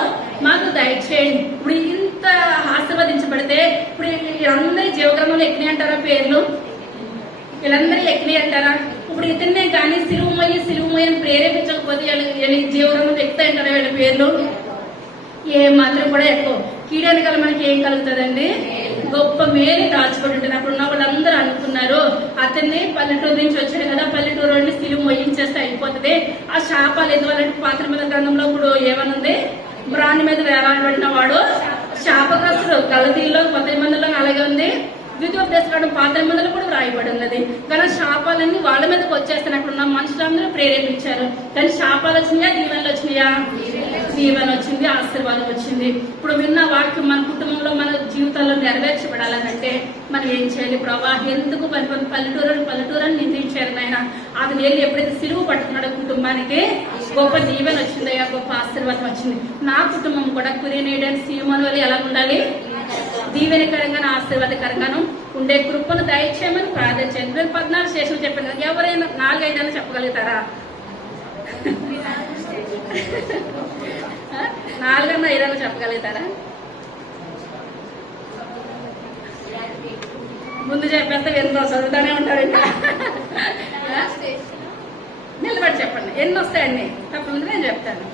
మాకు దయచేయండి. ఇప్పుడు ఇంత ఆశీర్వదించబడితే ఇప్పుడు వీళ్ళందరి జీవగ్రంథంలో ఎక్కినాయి అంటారా పేర్లు? వీళ్ళందరూ ఎక్కినాయి అంటారా? ఇప్పుడు ఇతన్నే కానీ సిలువమయ్య అని ప్రేరేపించకపోతే వీళ్ళ జీవగ్రంథంలో ఎక్కుతాయంటారా వీళ్ళ పేర్లు? ఏ మాత్రం కూడా ఎక్కువ. కీడనకాల మనకి ఏం కలుగుతుందండి? గొప్ప మేలు దాచిపడి ఉంటుంది. అక్కడ ఉన్న వాళ్ళందరూ అనుకున్నారు అతన్ని పల్లెటూరు నుంచి వచ్చాడు కదా, పల్లెటూరు నుండి సిలువ మొయ్యించేస్తే అయిపోతుంది. ఆ శాపాలు ఎందువల్లంటే పాత్ర మీద గ్రంథంలో ఇప్పుడు ఏమనుంది? బ్రాండ్ మీద వేలాడబడిన వాడు శాపగ్రస్తుడు. గలతీల్లో 10 మందిలో అలాగే ఉంది. ద్వితీయోపదేశకాండం పాత మందులు కూడా వ్రాయబడి ఉన్నది. కానీ శాపాలన్నీ వాళ్ళ మీదకి వచ్చేస్తాయి. అక్కడ ఉన్న మనుషులందరూ ప్రేరేపించారు. కానీ శాపాలు వచ్చినాయా? దీవెనలు వచ్చినాయా? దీవెన వచ్చింది, ఆశీర్వాదం వచ్చింది. ఇప్పుడు విన్న వాక్యం మన కుటుంబంలో మన జీవితాల్లో నెరవేర్చబడాలనంటే మనం ఏం చేయాలి? ప్రభా ఎందుకు పల్లెటూరని నిందించారు నాయన, అతను వెళ్ళి ఎప్పుడైతే సిలువ పట్టుకున్నాడో కుటుంబానికి గొప్ప దీవెన వచ్చిందయ్యా, గొప్ప ఆశీర్వాదం వచ్చింది. నా కుటుంబం కూడా కురేనీయుడైన సీమోను వల్ల ఎలా ఉండాలి? దీవెనకరంగాను ఆశీర్వాదకరంగాను ఉండే కృపను దయచేయమని ప్రార్థించండి. నేను 14 స్టేషన్లు చెప్పాను కదా, ఎవరైనా 4-5 చెప్పగలుగుతారా? 4-5 చెప్పగలుగుతారా? ముందు చెప్పేస్తే ఎన్నో చదువుతానే ఉంటారు ఇంకా. నిలబడి చెప్పండి ఎన్ని వస్తాయండి. తప్పకుండా నేను చెప్తాను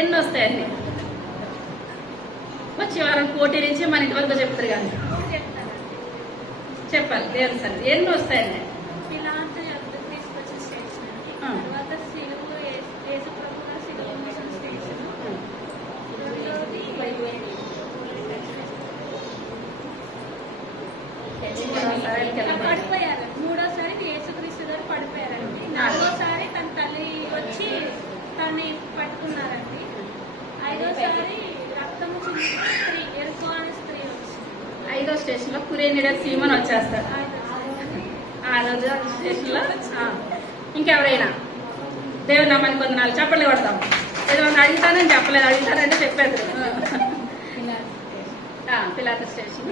ఎన్ని వస్తాయండి. వచ్చే వారం కోటి నుంచి మన ఇంటి వరకు చెప్తారు కానీ చెప్పాలి దేవుని సరే ఎన్ని వస్తాయండి. పడిపోయారు. 3వసారి యేసుక్రీస్తు గారు పడిపోయారండి. 4వసారి తన తల్లి వచ్చి తనని పట్టుకున్నారండి. 5వసారి రక్తము చిందిన స్త్రీ, ఎరుకో అనే స్త్రీ వచ్చింది. 5వ స్టేషన్ లో కురేనీడర్ సీమన్ వచ్చేస్తారు. 6వ స్టేషన్ లో ఇంకెవరైనా దేవుని నామానికి వందనాలు చెప్పలే కొడతాం. ఏదో అడుగుతానని చెప్పలేదు, అడుగుతానంటే చెప్పేది. పిలాత స్టేషన్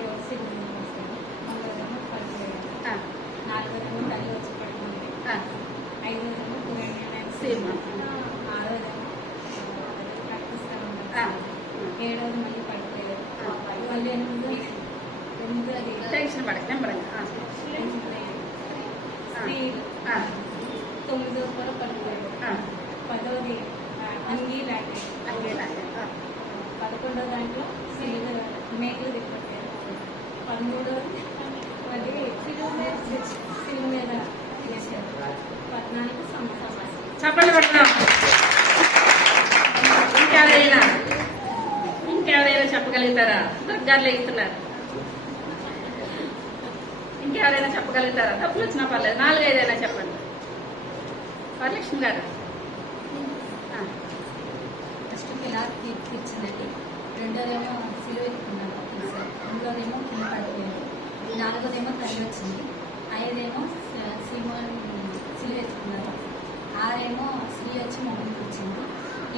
టెన్షన్ పడక నెంబరంగా 9వ పొర పడిపోయాడు. 10వది అంగీలాంటి 11వ దాంట్లో మేకలు తిప్పట్టారు. 13వది అది సిలువ మీద చేశారు. 14 సంవత్సరం చెప్పండి పడతాం. ఇంకెవరైనా చెప్పగలుగుతారా? దుర్గారులు ఇస్తున్నారు. ఇంకెవరైనా చెప్పగలుగుతారా? తప్పులు వచ్చినా పర్లేదు, 4-5 చెప్పండి. వరలక్ష్మి గారు ఫస్ట్ పిలాత్ ఇచ్చిందండి. 2వదేమో సిలువ ఎత్తుకున్నారు, 3వదేమో కింద పడిపోయారు. 4వదేమో తల్లి వచ్చింది. 5ఏమో సీమోన్ సిలువ ఎత్తుకున్నారు. 6ఏమో స్త్రీ వచ్చి మొగ్గుకి వచ్చింది.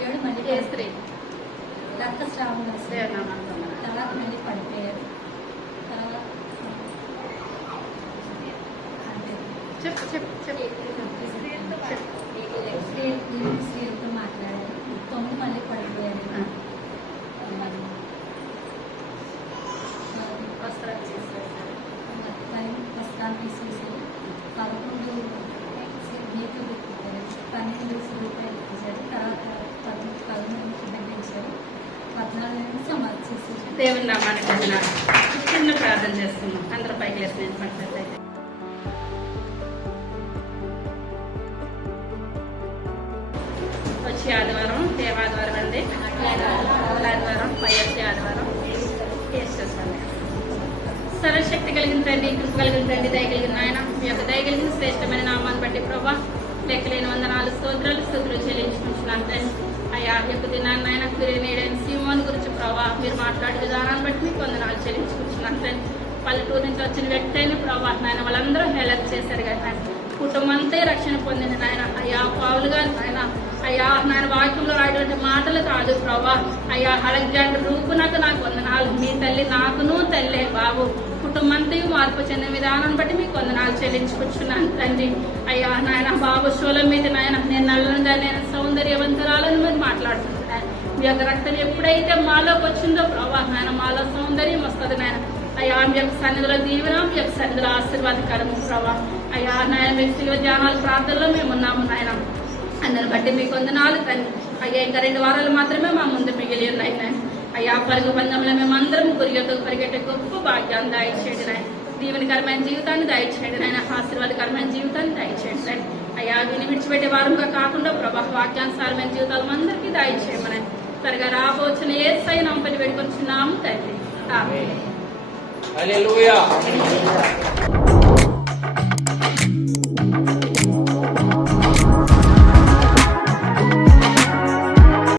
7 మళ్ళీ స్త్రీ రక్తస్రావం తర్వాత మళ్ళీ పడిపోయారు. తర్వాత చెప్పు చెప్పు చెప్పు స్త్రీలతో మాట్లాడారు. 9 మళ్ళీ పడిపోయారు. వస్త్రాలు వస్త్రాలు తీసేసారు. 11 నీతులు పెట్టారు. 12 రూపాయలు ఇచ్చారు. తర్వాత 13 దండించారు. 14 సమాధి చేసేసారు. దేవుని నామానికి వందనాలు. చిన్న ప్రార్థన చేస్తున్నాం. అందరూ పైకి లేసి నేను పట్టినట్లయితే వచ్చే ఆదివారం దేవాదివారం అండి. ఆదివారం పై వచ్చే ఆదివారం చేసేస్తాను. సర్వశక్తి కలిగిన తండ్రి, కృప కలిగిన తండ్రి, దయ కలిగిన ఆయన, మీ యొక్క దయ కలిగిన శ్రేష్టమైన నామాన్ని బట్టి ప్రభా లెక్కలేని వందనాలు స్తోత్రాలు చెల్లించుకుంటున్నాను తండ్రి. అయ్యా యొక్క దినాన్ని ఆయన కురేనేడని సీమోన్ గురించి ప్రభా మీరు మాట్లాడే విధానాన్ని బట్టి మీకు వందనాలు చెల్లించుకుంటున్నాను తండ్రి. పల్లెటూరు నుంచి వచ్చిన వ్యక్తి అయిన ప్రభా నాయన వాళ్ళందరూ హెల్ప్ చేశారు కదా, కుటుంబం అంతే రక్షణ పొందిన నాయన. అయ్యా పావులు గారు నాయన, అయ్యా నాయన వాక్యంలో రాయటువంటి మాటలు కాదు ప్రభా. అయ్యా అలెగ్జాండర్ రూపునకు నాకు వందనాలు. మీ తల్లి నాకును తల్లే బాబు. కుటుంబంతో మార్పు చెందిన విధానం బట్టి మీకు వందనాలు చెల్లించుకుంటున్నాను తండ్రి. అయ్యా నాయన బాబు శూలం మీద నాయన నేను నల్లగా నేను సౌందర్యవంతురాలను మీరు మాట్లాడుతున్నాను. మీ యొక్క రక్తం ఎప్పుడైతే మాలోకి వచ్చిందో ప్రభా నాయన మాలో సౌందర్యం వస్తుంది నాయన. అయ్యా మీ యొక్క సన్నిధిలో దీవెన, మీ యొక్క సన్నిధిలో ఆశీర్వాదకరము ప్రభా. అయ్యా నాయన మీ శిలువ ధ్యానాల ప్రార్థనలో మేము ఉన్నాము నాయన. అందరిని బట్టి మీకు వందనాలు తండ్రి. అయ్యా ఇంకా 2 వారాలు మాత్రమే మా ముందు మిగిలి ఉన్నాయి నాయన. అయ్యా పరుగు పందంలో మేమందరం పరిగెట్టే గొప్ప భాగ్యాన్ని దయచేయండి నాయన. దీవెనకరమైన జీవితాన్ని దయచేయండి నాయన. ఆశీర్వాదకరమైన జీవితాన్ని దయచేయండి నాయన. అయ్యా విని విడిచిపెట్టే వారంగా కాకుండా ప్రభా వాక్యానుసారమైన జీవితాలు అందరికీ దయచేయమని త్వరగా రాబోచిన యేసయ్య నామమున వేడుకొంచున్నాము తండ్రి. ఆమేన్. హల్లెలూయా.